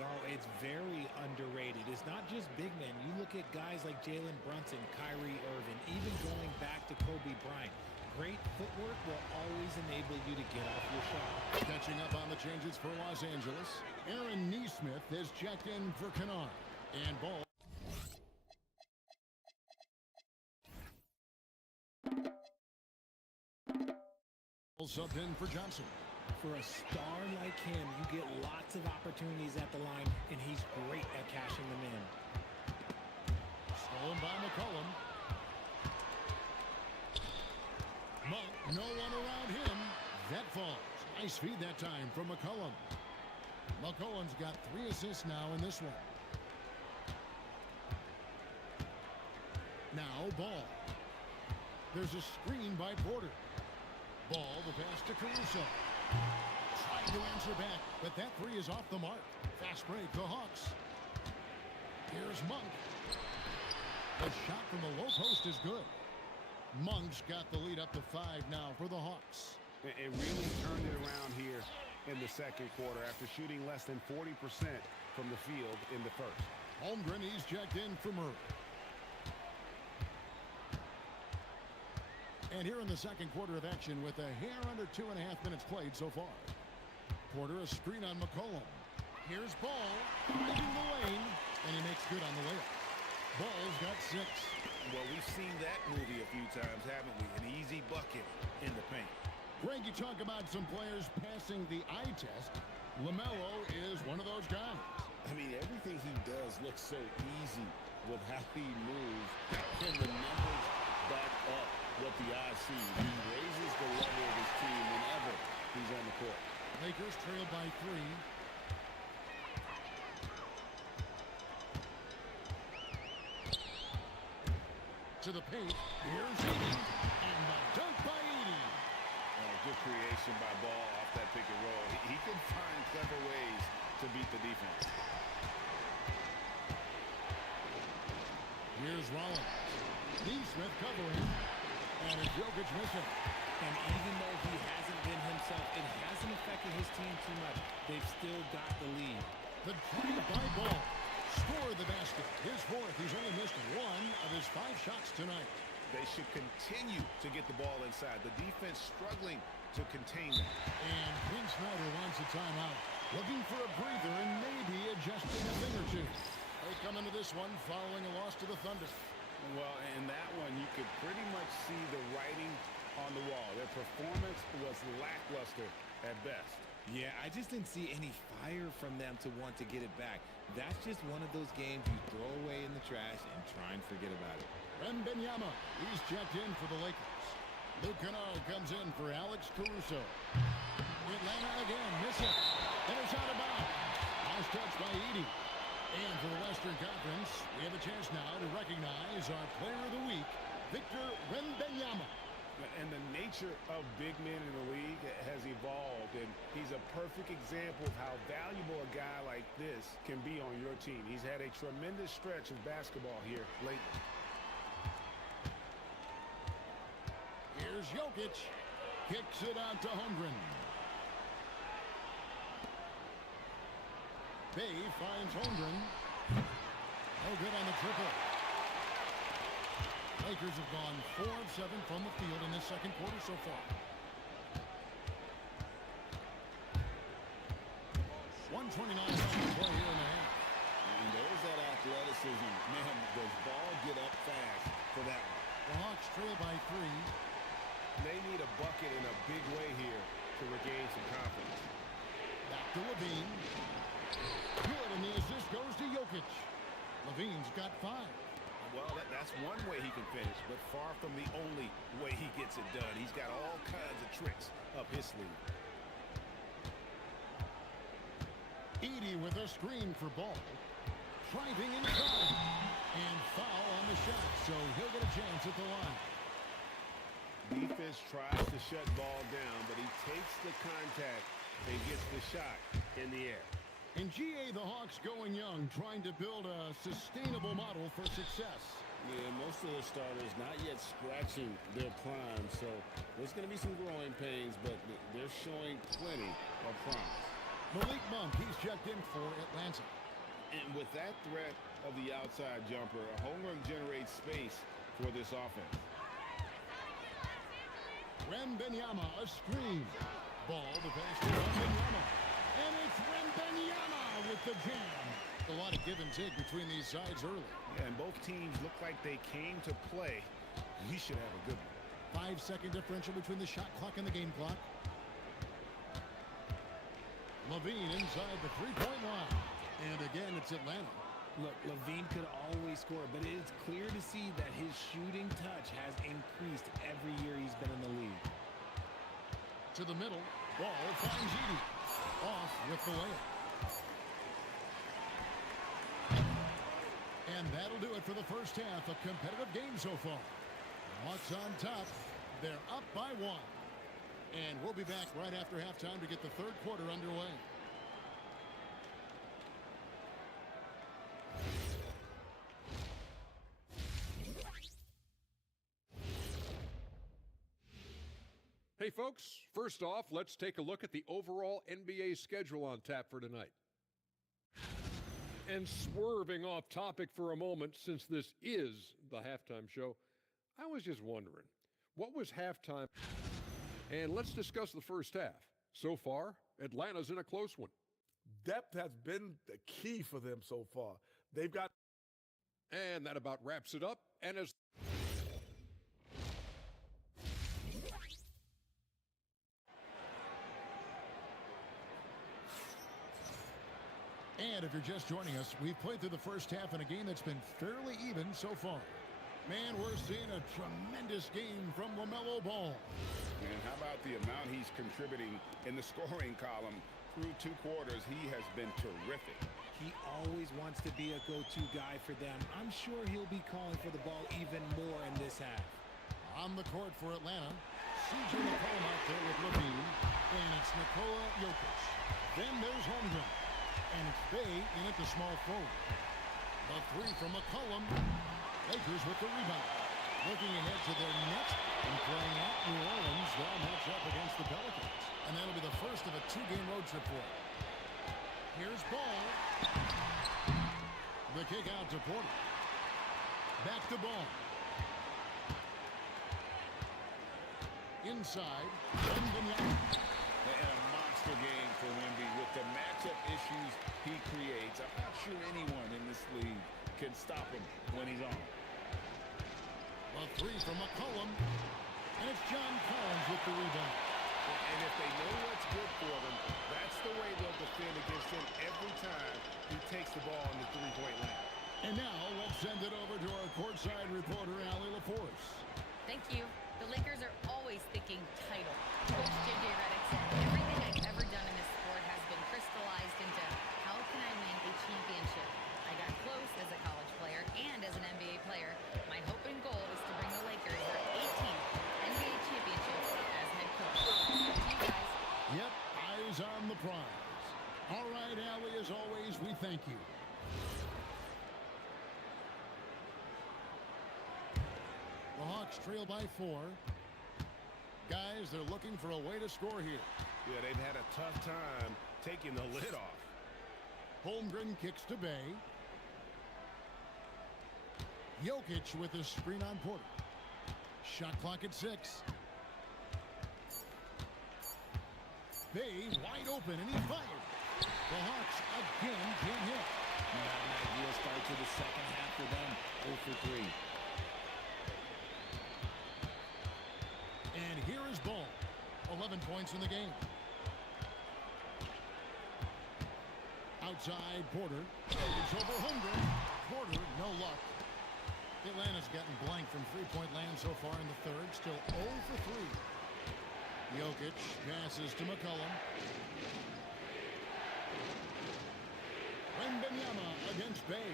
Oh, it's very underrated. It's not just big men. You look at guys like Jalen Brunson, Kyrie Irving, even going back to Kobe Bryant. Great footwork will always enable you to get off your shot. Catching up on the changes for Los Angeles. Aaron Nesmith has checked in for Kennard. And ball. Subbed in for Johnson. For a star like him, you get lots of opportunities at the line, and he's great at cashing them in. Stolen by McCollum. Monk, no one around him. That falls. Nice feed that time from McCollum. McCollum's got 3 assists now in this one. Now ball. There's a screen by Porter. Ball, the pass to Caruso. Trying to answer back, but that 3 is off the mark. Fast break, the Hawks. Here's Monk. The shot from the low post is good. Monk's got the lead up to 5 now for the Hawks. It really turned it around here in the second quarter after shooting less than 40% from the field in the first. Holmgren, he's checked in for Murray. And here in the second quarter of action with a hair under 2.5 minutes played so far. Porter, a screen on McCollum. Here's Ball, finding the lane, and he makes good on the layup. Ball's got 6. Well, we've seen that movie a few times, haven't we? An easy bucket in the paint. Greg, you talk about some players passing the eye test. LaMelo is one of those guys. I mean, everything he does looks so easy with how he moves. Can the numbers back up what the eye sees? He raises the level of his team whenever he's on the court. Lakers trail by 3. To the paint. Here's Edie. And the dunk by Edie. Good creation by Ball off that pick and roll. He can find clever ways to beat the defense. Here's Rollins. Nesmith covering. And it's Jokic missing. And even though he hasn't been himself, it hasn't affected his team too much. They've still got the lead. The drive by Ball. Scored the basket. His 4th. He's only missed 1 of his 5 shots tonight. They should continue to get the ball inside. The defense struggling to contain them. And Quinn Snyder wants a timeout. Looking for a breather and maybe adjusting a thing or two. They come into this one following a loss to the Thunder. Well, in that one, you could pretty much see the writing on the wall. Their performance was lackluster at best. Yeah, I just didn't see any fire from them to want to get it back. That's just one of those games you throw away in the trash and try and forget about it. Wembanyama, he's checked in for the Lakers. Luke Kennard comes in for Alex Caruso. Atlanta again, missing. And it's out of bounds. Nice touch by Edie. And for the Western Conference, we have a chance now to recognize our Player of the Week, Victor Wembanyama. And the nature of big men in the league has evolved, and he's a perfect example of how valuable a guy like this can be on your team. He's had a tremendous stretch of basketball here lately. Here's Jokic. Kicks it out to Holmgren. Bay finds Holmgren. No good on the triple. Lakers have gone 4 of 7 from the field in this second quarter so far. 129 left to play here in the half. And there's that athleticism. Man, does ball get up fast for that one. The Hawks trail by 3. They need a bucket in a big way here to regain some confidence. Back to Levine. Good, and the assist goes to Jokic. Levine's got 5. Well, that's one way he can finish, but far from the only way he gets it done. He's got all kinds of tricks up his sleeve. Edie with a screen for Ball. Driving inside. And foul on the shot, so he'll get a chance at the line. Defense tries to shut Ball down, but he takes the contact and gets the shot in the air. In GA, the Hawks going young, trying to build a sustainable model for success. Yeah, most of the starters not yet scratching their prime, so there's going to be some growing pains, but they're showing plenty of promise. Malik Monk, he's checked in for Atlanta. And with that threat of the outside jumper, Holmgren generates space for this offense. Wembanyama, a screen. Ball, the pass to Wembanyama. And it's Wembanyama with the jam. A lot of give and take between these sides early. And both teams look like they came to play. We should have a good one. 5-second differential between the shot clock and the game clock. Levine inside the three-point line. And again, it's Atlanta. Look, Levine could always score, but it's clear to see that his shooting touch has increased every year he's been in the league. To the middle. Ball finds Edie. Off with the layup. And that'll do it for the first half. A competitive game so far. Hawks on top. They're up by 1. And we'll be back right after halftime to get the third quarter underway. Hey, folks, first off, let's take a look at the overall NBA schedule on tap for tonight. And swerving off topic for a moment, since this is the halftime show, I was just wondering, what was halftime? And let's discuss the first half. So far, Atlanta's in a close one. Depth has been the key for them so far. They've got... And that about wraps it up. And as And if you're just joining us, we've played through the first half in a game that's been fairly even so far. Man, we're seeing a tremendous game from LaMelo Ball. And how about the amount he's contributing in the scoring column? Through 2 quarters, he has been terrific. He always wants to be a go-to guy for them. I'm sure he'll be calling for the ball even more in this half. On the court for Atlanta, CJ McCollum out there with Levine, and it's Nikola Jokic. Then there's Holmgren, and it's Bay in at the small forward. The 3 from McCollum. Lakers with the rebound. Looking ahead to their next and playing at New Orleans, they'll match up against the Pelicans. And that'll be the first of a 2-game road trip for them. Here's Ball. The kick out to Porter. Back to Ball. Inside. Wembanyama. And a monster game for Wemby with the matchup issues he creates. I'm not sure anyone in this league can stop him when he's on. A 3 from McCollum. And it's John Collins with the rebound. And if they know what's good for them, that's the way they'll defend against him every time he takes the ball in the three-point line. And now let's send it over to our courtside reporter, Allie LaForce. Thank you. The Lakers are always thinking title. Coach J.J. Redick said, everything I've ever done in this sport has been crystallized into how can I win a championship. I got close as a college player and as an NBA player. My hope and goal is to bring the Lakers their 18th NBA championship as head coach. To you guys. Yep, eyes on the prize. All right, Allie, as always, we thank you. The Hawks trail by 4. Guys, they're looking for a way to score here. Yeah, they've had a tough time taking the lid off. Holmgren kicks to Bay. Jokic with a screen on Porter. Shot clock at 6. Bay wide open, and he fired. The Hawks again can't hit. Not an ideal start to the second half for them. 0 for 3. And here is Ball. 11 points in the game. Outside Porter. It's over Holmgren. Porter, no luck. Atlanta's gotten blank from three-point land so far in the third. Still 0 for 3. Jokic passes to McCollum. Wembanyama against Bay.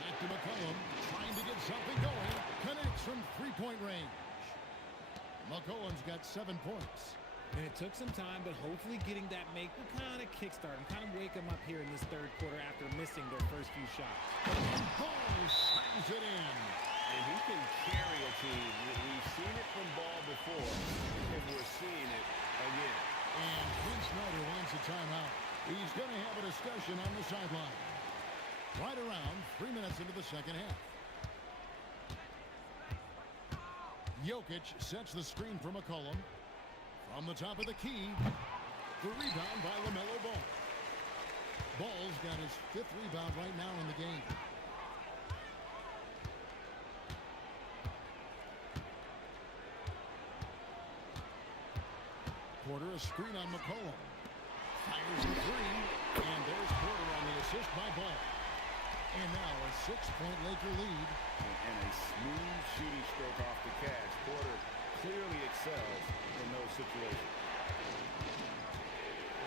Back to McCollum, trying to get something going. Connects from three-point range. McCollum's got 7 points. And it took some time, but hopefully getting that make will kind of kickstart and kind of wake them up here in this third quarter after missing their first few shots. Ball slams it in. And he can carry a team. We've seen it from Ball before, and we're seeing it again. And Quinn Snyder wants a timeout. He's going to have a discussion on the sideline. Right around 3 minutes into the second half. Jokic sets the screen for McCollum. From the top of the key, the rebound by LaMelo Ball. Ball's got his 5th rebound right now in the game. Porter a screen on McCollum. Fires the 3, and there's Porter on the assist by Ball. And now a 6-point Laker lead. And a smooth shooting stroke off the catch. Porter clearly excels in those situations.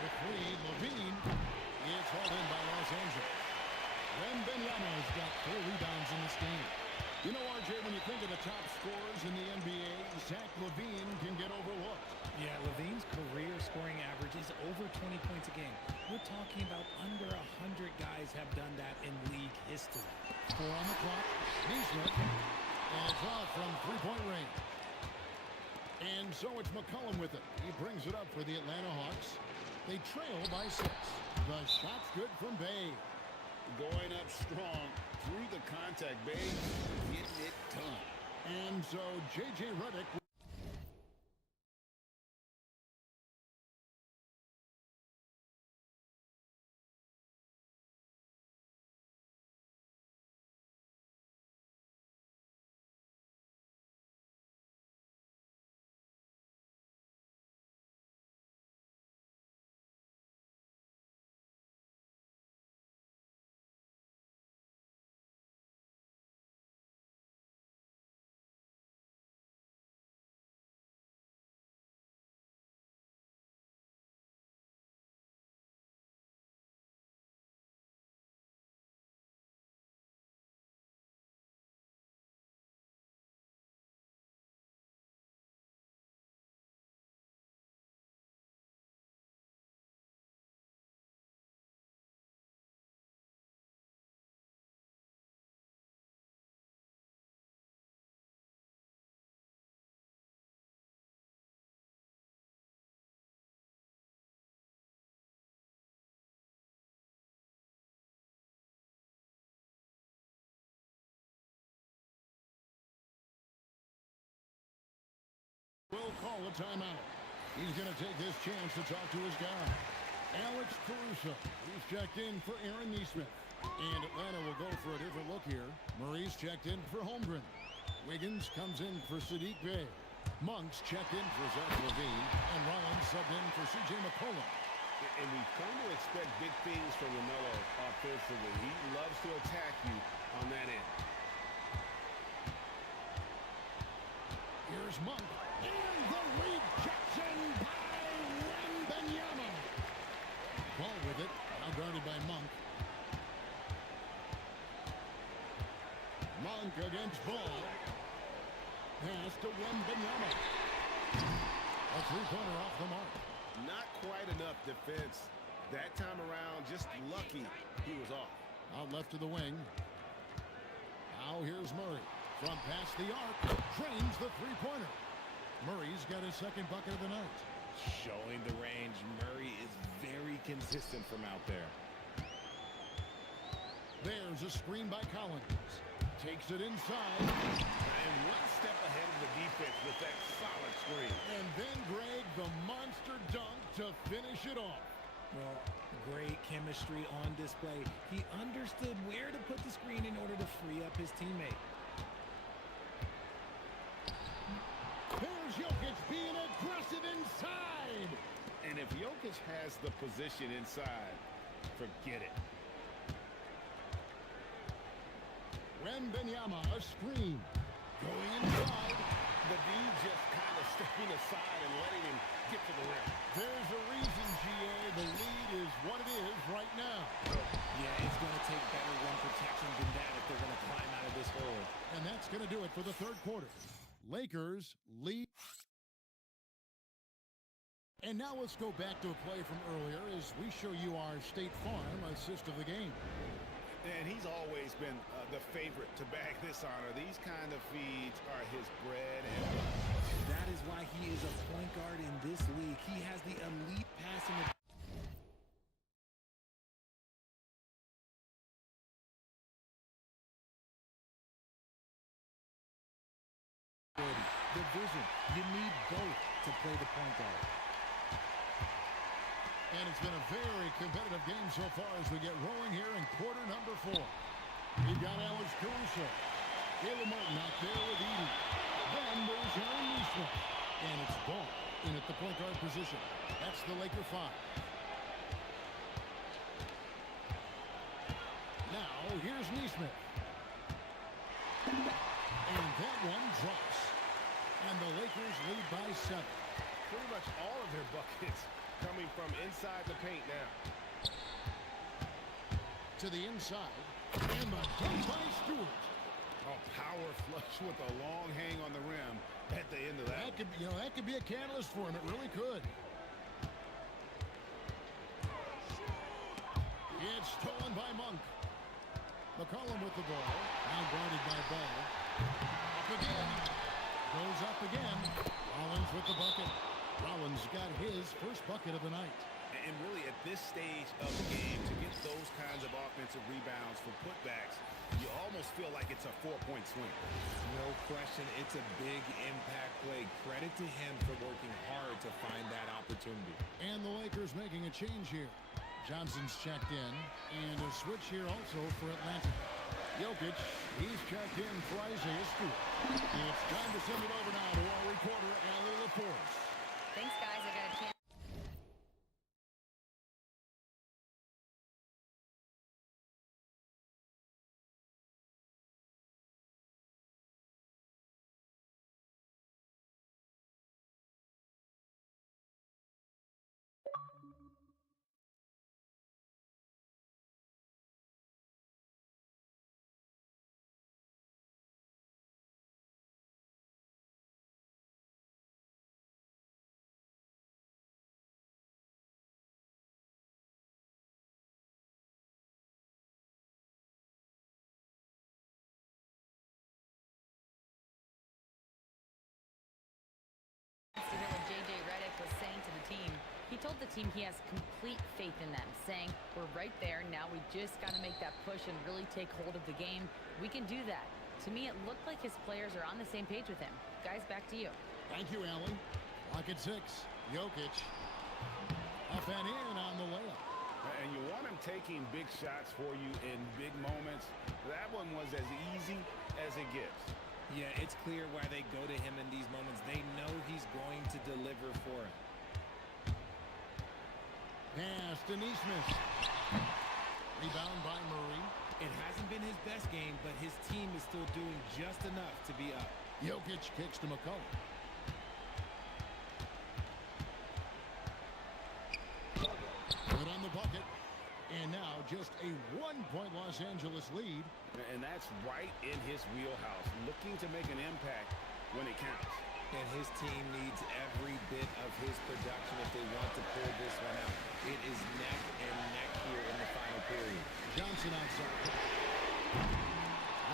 The 3, Levine. It's hauled in by Los Angeles. Wembanyama's got 4 rebounds in this game. You know, RJ, when you think of the top scorers in the NBA, Zach LaVine can get overlooked. Yeah, Levine's career scoring average is over 20 points a game. We're talking about under 100 guys have done that in league history. 4 on the clock. Neesmith. And it's off from three-point range. And so it's McCollum with it. He brings it up for the Atlanta Hawks. They trail by 6. The shot's good from Bay. Going up strong through the contact. Bay getting it done. And so J.J. Redick. Will call a timeout. He's going to take this chance to talk to his guy. Alex Caruso. He's checked in for Aaron Neesmith. And Atlanta will go for a different look here. Murray's checked in for Holmgren. Wiggins comes in for Sadiq Bey. Monk's checked in for Zach LaVine. And Rollins subbed in for C.J. McCollum. And we've come to expect big things from LaMelo offensively. He loves to attack you on that end. Here's Monk. And the rejection by Wembanyama. Ball with it. Now guarded by Monk. Monk against Ball. Pass to Wembanyama. A three-pointer off the mark. Not quite enough defense that time around. Just lucky he was off. Out left to the wing. Now here's Murray. From past the arc. Drains the three-pointer. Murray's got his second bucket of the night. Showing the range, Murray is very consistent from out there. There's a screen by Collins. Takes it inside. And one step ahead of the defense with that solid screen. And then, Greg, the monster dunk to finish it off. Well, great chemistry on display. He understood where to put the screen in order to free up his teammate. There's Jokic being aggressive inside. And if Jokic has the position inside, forget it. Wembanyama, a screen. Going inside. The D just kind of stepping aside and letting him get to the rim. There's a reason, GA. The lead is what it is right now. Yeah, it's going to take better rim protection than that if they're going to climb out of this hole. And that's going to do it for the third quarter. Lakers lead. And now let's go back to a play from earlier as we show you our State Farm assist of the game. And he's always been the favorite to bag this honor. These kind of feeds are his bread and butter. That is why he is a point guard in this league. He has the elite passing ability. The vision. You need both to play the point guard. And it's been a very competitive game so far as we get rolling here in quarter number 4. We've got Alex Caruso. Caleb Martin out there with Edie. Then there's Aaron Nesmith. And it's Ball in at the point guard position. That's the Laker 5. Now, here's Nesmith. And that one drops. And the Lakers lead by 7. Pretty much all of their buckets coming from inside the paint now. To the inside. And the dunk by Stewart. A power flush with a long hang on the rim at the end of that. That could be a catalyst for him. It really could. It's stolen by Monk. McCollum with the ball. Now guarded by Ball. Up again. Goes up again. Rollins with the bucket. Rollins got his first bucket of the night. And really at this stage of the game, to get those kinds of offensive rebounds for putbacks, you almost feel like it's a 4-point swing. No question, it's a big impact play. Credit to him for working hard to find that opportunity. And the Lakers making a change here. Johnson's checked in. And a switch here also for Atlanta. Jokic, he's checked in for Isaiah Stewart. It's time to send it over now to our reporter, Allie LaForce. Thanks, guys. I got a chance. To hear what J.J. Redick was saying to the team. He told the team he has complete faith in them, saying, we're right there, now we just got to make that push and really take hold of the game. We can do that. To me, it looked like his players are on the same page with him. Guys, back to you. Thank you, Allie. Clock at 6. Jokic. Up and in on the layup. And you want him taking big shots for you in big moments. That one was as easy as it gets. Yeah, it's clear why they go to him in these moments. They know he's going to deliver for him. Pass to Nesmith. Rebound by Murray. It hasn't been his best game, but his team is still doing just enough to be up. Jokic kicks to McCollum. Good on the bucket. And now just a 1-point Los Angeles lead. And that's right in his wheelhouse, looking to make an impact when it counts. And his team needs every bit of his production if they want to pull this one out. It is neck and neck here in the final period. Johnson outside.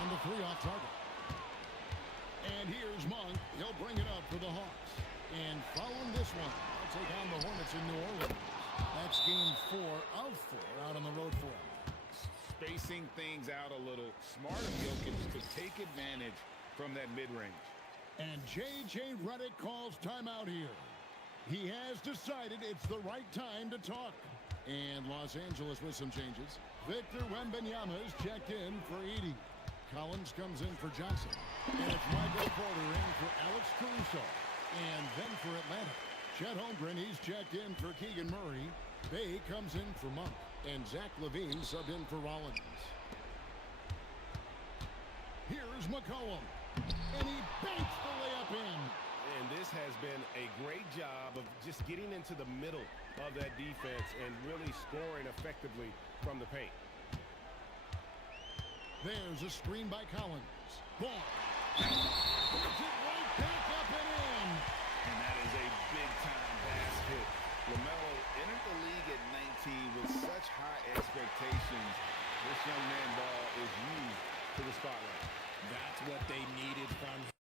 On the 3 off target. And here's Monk. He'll bring it up for the Hawks. And following this one, they'll take on the Hornets in New Orleans. That's game 4 of 4 out on the road for him. spacing things out a little. Smart of Jokic to take advantage from that mid-range. And J.J. Redick calls timeout here. He has decided it's the right time to talk. And Los Angeles with some changes. Victor Wembanyama is checked in for Edey. Collins comes in for Johnson. And it's Michael Porter in for Alex Caruso. And then for Atlanta, Chet Holmgren, he's checked in for Keegan Murray. Bay comes in for Monk. And Zach LaVine subbed in for Rollins. Here's McCollum. And he banks the layup in. And this has been a great job of just getting into the middle of that defense and really scoring effectively from the paint. There's a screen by Collins. Ball. Puts it right back up and in. And that is a big-time basket. LaMelo entered the league at 19 with such high expectations. This young man ball is used to the spotlight. That's what they needed from him.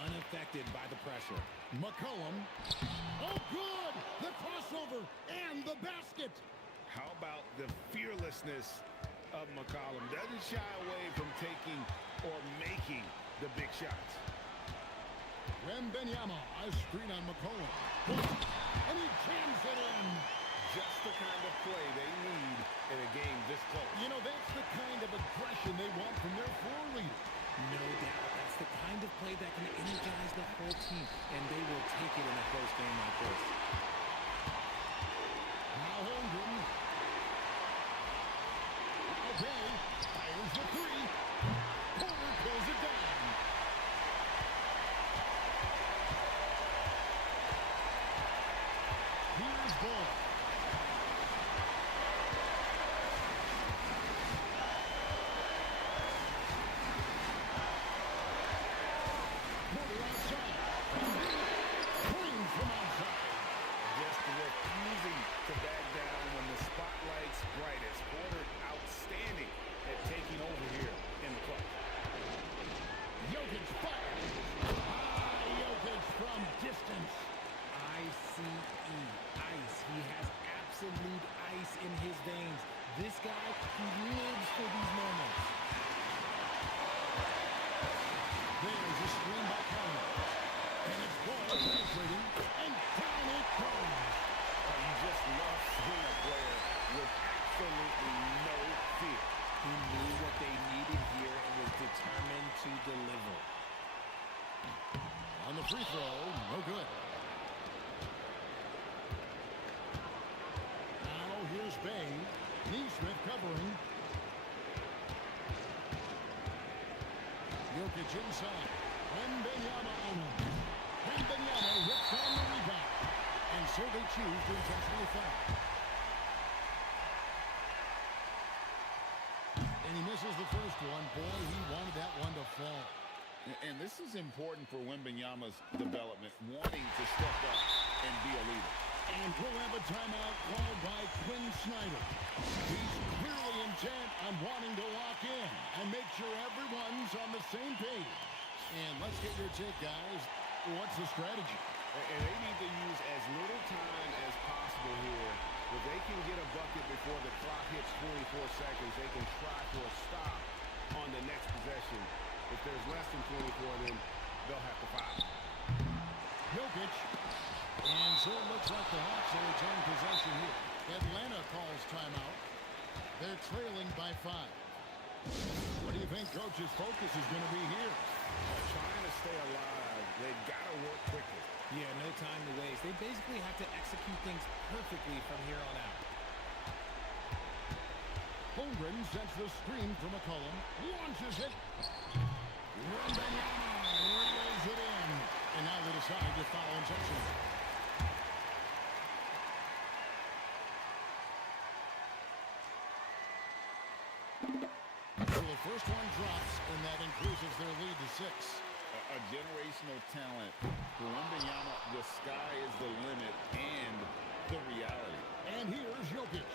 Unaffected by the pressure. McCollum. Oh, good! The crossover and the basket. How about the fearlessness of McCollum? Doesn't shy away from taking or making the big shots. Wembanyama, a screen on McCollum. And he jams it in. Just the kind of play they need in a game this close. You know, that's the kind of aggression they want from their floor leader. No doubt. That's the kind of play that can energize the whole team, and they will take it in a close game like this. Now Holmgren. Okay, fires the three. Porter pulls it down. Here's Ball. Porter outside. Clean from outside. Just refusing to back down when the spotlight's brightest. Porter outstanding at taking over here in the clutch. Jokic fires. Jokic from distance. ICE. Ice. He has absolute ice in his veins. This guy, he lives for these moments. There's a screen by Collins. And it's ball penetrating. And down it goes. You just love seeing a player with absolutely no fear. He knew what they needed here and was determined to deliver. On the free throw, no good. Now here's Bay. Neesmith covering. Jokic inside. Wembanyama on him. Wembanyama rips on the rebound. And so they choose to intentionally foul. And he misses the first one. Boy, he wanted that one to fall. And this is important for Wembanyama's development, wanting to step up and be a leader. And we'll have a timeout called by Quinn Snyder. He's clearly intent on wanting to lock in and make sure everyone's on the same page. And let's get your take, guys. What's the strategy? And they need to use as little time as possible here. If they can get a bucket before the clock hits 24 seconds, they can try for a stop on the next possession. If there's less than 24, then they'll have to foul. Jokic. And so it looks like the Hawks will return possession here. Atlanta calls timeout. They're trailing by 5. What do you think Coach's focus is going to be here? Trying to stay alive. They've got to work quickly. Yeah, no time to waste. They basically have to execute things perfectly from here on out. Holmgren sets the screen for McCollum. Launches it. Wembanyama reels it in. And now they decide to foul intentionally. So the first one drops, and that increases their lead to 6. A generational talent. For Wembanyama, the sky is the limit and the reality. And here's Jokic.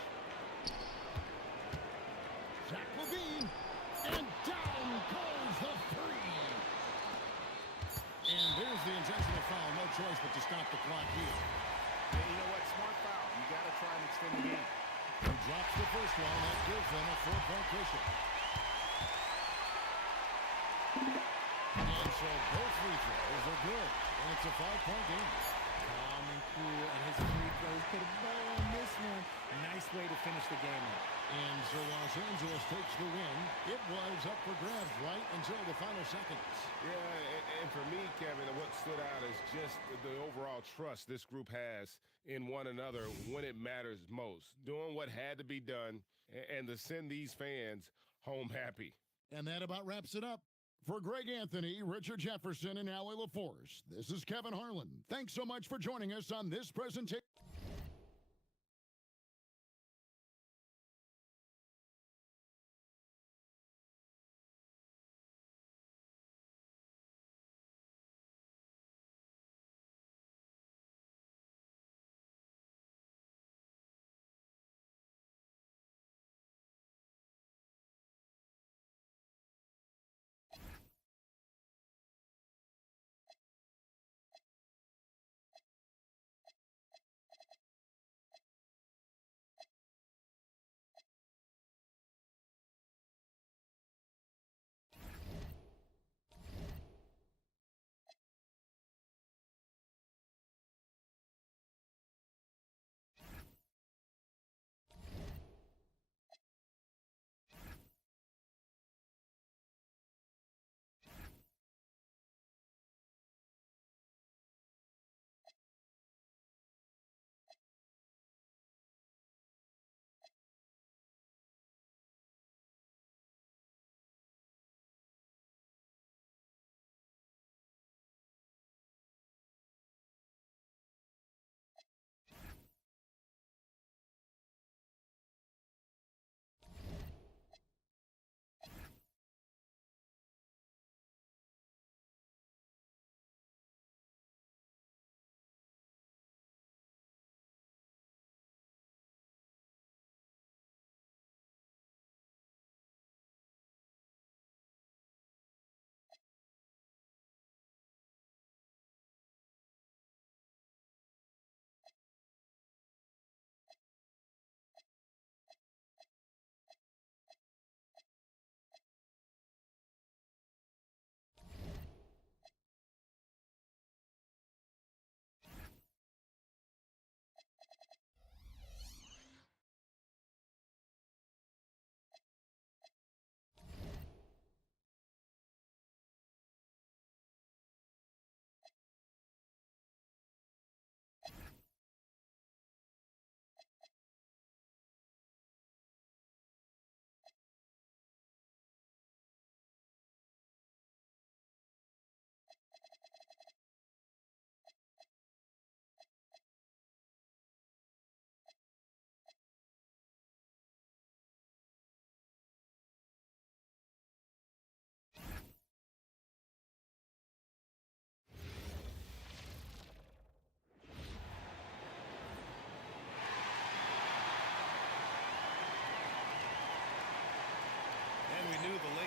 Zach LaVine. And down goes the 3. And there's the intentional foul. No choice but to stop the clock here. And you know what? Smart foul. You got to drops the first one. That gives them a 4-point cushion. And so both free throws are good. And it's a 5-point game. Calm and cool, and his free throws put a bow on this one. Nice way to finish the game up. And so Los Angeles takes the win. It was up for grabs right until the final seconds. Yeah, and for me, Kevin, what stood out is just the overall trust this group has in one another when it matters most. Doing what had to be done and to send these fans home happy. And that about wraps it up. For Greg Anthony, Richard Jefferson, and Allie LaForce, this is Kevin Harlan. Thanks so much for joining us on this presentation.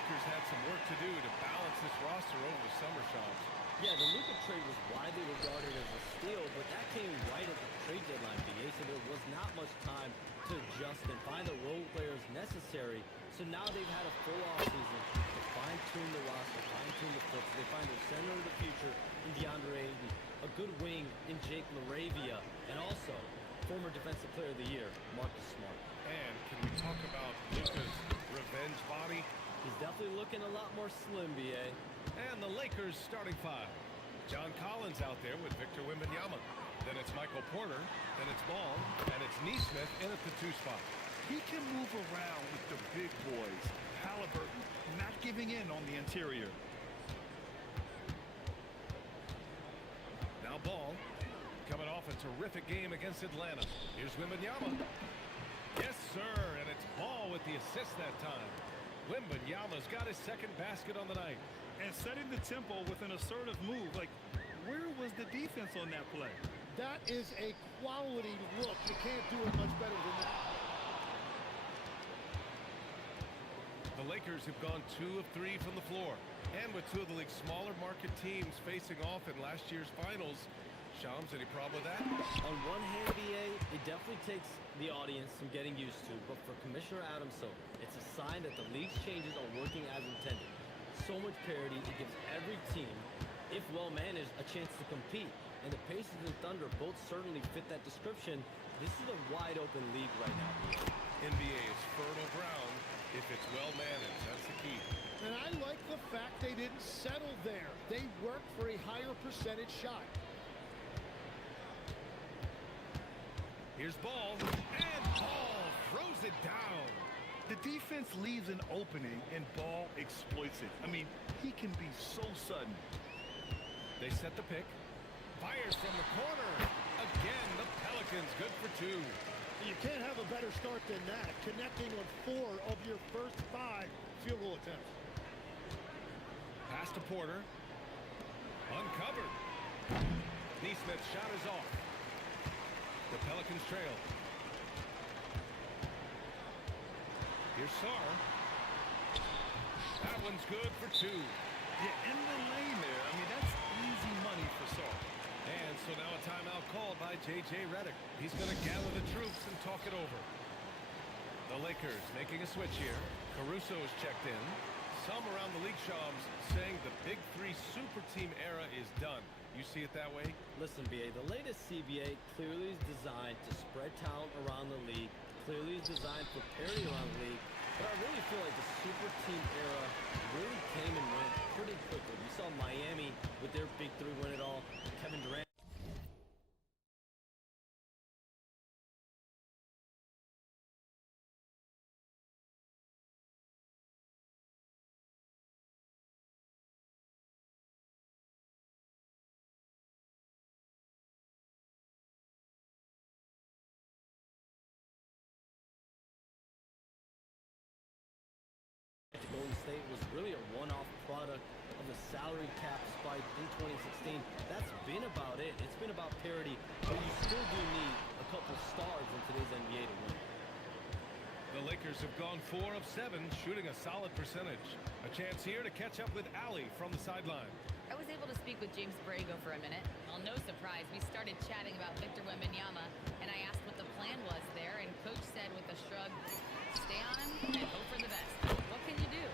Had some work to do to balance this roster over the summer, Shams. Yeah, the Luka trade was widely regarded as a steal, but that came right at the trade deadline, BA, so there was not much time to adjust and find the role players necessary. So now they've had a full offseason to fine-tune the roster, fine-tune the fit. So they find their center of the future in DeAndre Ayton, a good wing in Jake LaRavia, and also former Defensive Player of the Year, Marcus Smart. And can we talk about Luka's revenge body? He's definitely looking a lot more slim, BA. And the Lakers starting five. John Collins out there with Victor Wembanyama. Then it's Michael Porter. Then it's Ball. And it's Neesmith in at the 2 spot. He can move around with the big boys. Halliburton not giving in on the interior. Now Ball coming off a terrific game against Atlanta. Here's Wembanyama. Yes, sir. And it's Ball with the assist that time. Wembanyama's got his second basket on the night. And setting the tempo with an assertive move. Like, where was the defense on that play? That is a quality look. You can't do it much better than that. The Lakers have gone 2 of 3 from the floor. And with 2 of the league's smaller market teams facing off in last year's finals, Shams, any problem with that? On one hand, BA, it definitely takes the audience some getting used to, but for Commissioner Adams, it's a sign that the league's changes are working as intended. So much parity, it gives every team, if well managed, a chance to compete. And the Pacers and Thunder both certainly fit that description. This is a wide open league right now, BA. NBA is fertile ground if it's well managed. That's the key. And I like the fact they didn't settle there. They worked for a higher percentage shot. Here's Ball, and Ball throws it down. The defense leaves an opening, and Ball exploits it. I mean, he can be so sudden. They set the pick. Fires from the corner. Again, the Pelicans good for two. You can't have a better start than that, connecting on 4 of your first 5 field goal attempts. Pass to Porter. Uncovered. Neesmith's shot is off. The Pelicans trail. Here's Sarr. That one's good for 2. Yeah, in the lane there. I mean, that's easy money for Sarr. And so now a timeout called by J.J. Redick. He's going to gather the troops and talk it over. The Lakers making a switch here. Caruso is checked in. Some around the league, Shams, saying the Big Three super team era is done. You see it that way? Listen, BA, the latest CBA clearly is designed to spread talent around the league, clearly is designed for parity around the league, but I really feel like the super team era really came and went pretty quickly. We saw Miami with their Big Three win it all. Kevin Durant. Golden State was really a one-off product of the salary cap spike in 2016. That's been about it. It's been about parity, but you still do need a couple stars in today's NBA to win. The Lakers have gone 4 of 7, shooting a solid percentage. A chance here to catch up with Ali from the sideline. I was able to speak with James Borrego for a minute. Well, no surprise, we started chatting about Victor Wembanyama, and I asked what the plan was there, and Coach said with a shrug, stay on him and hope for the best. What can you do?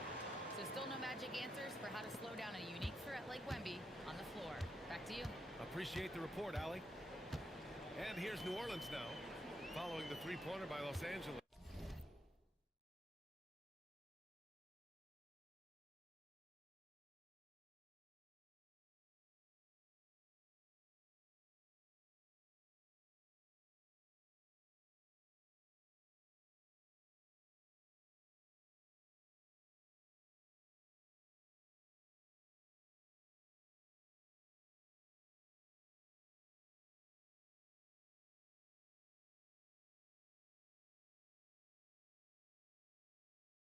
So still no magic answers for how to slow down a unique threat like Wemby on the floor. Back to you. Appreciate the report, Ali. And here's New Orleans now, following the three-pointer by Los Angeles.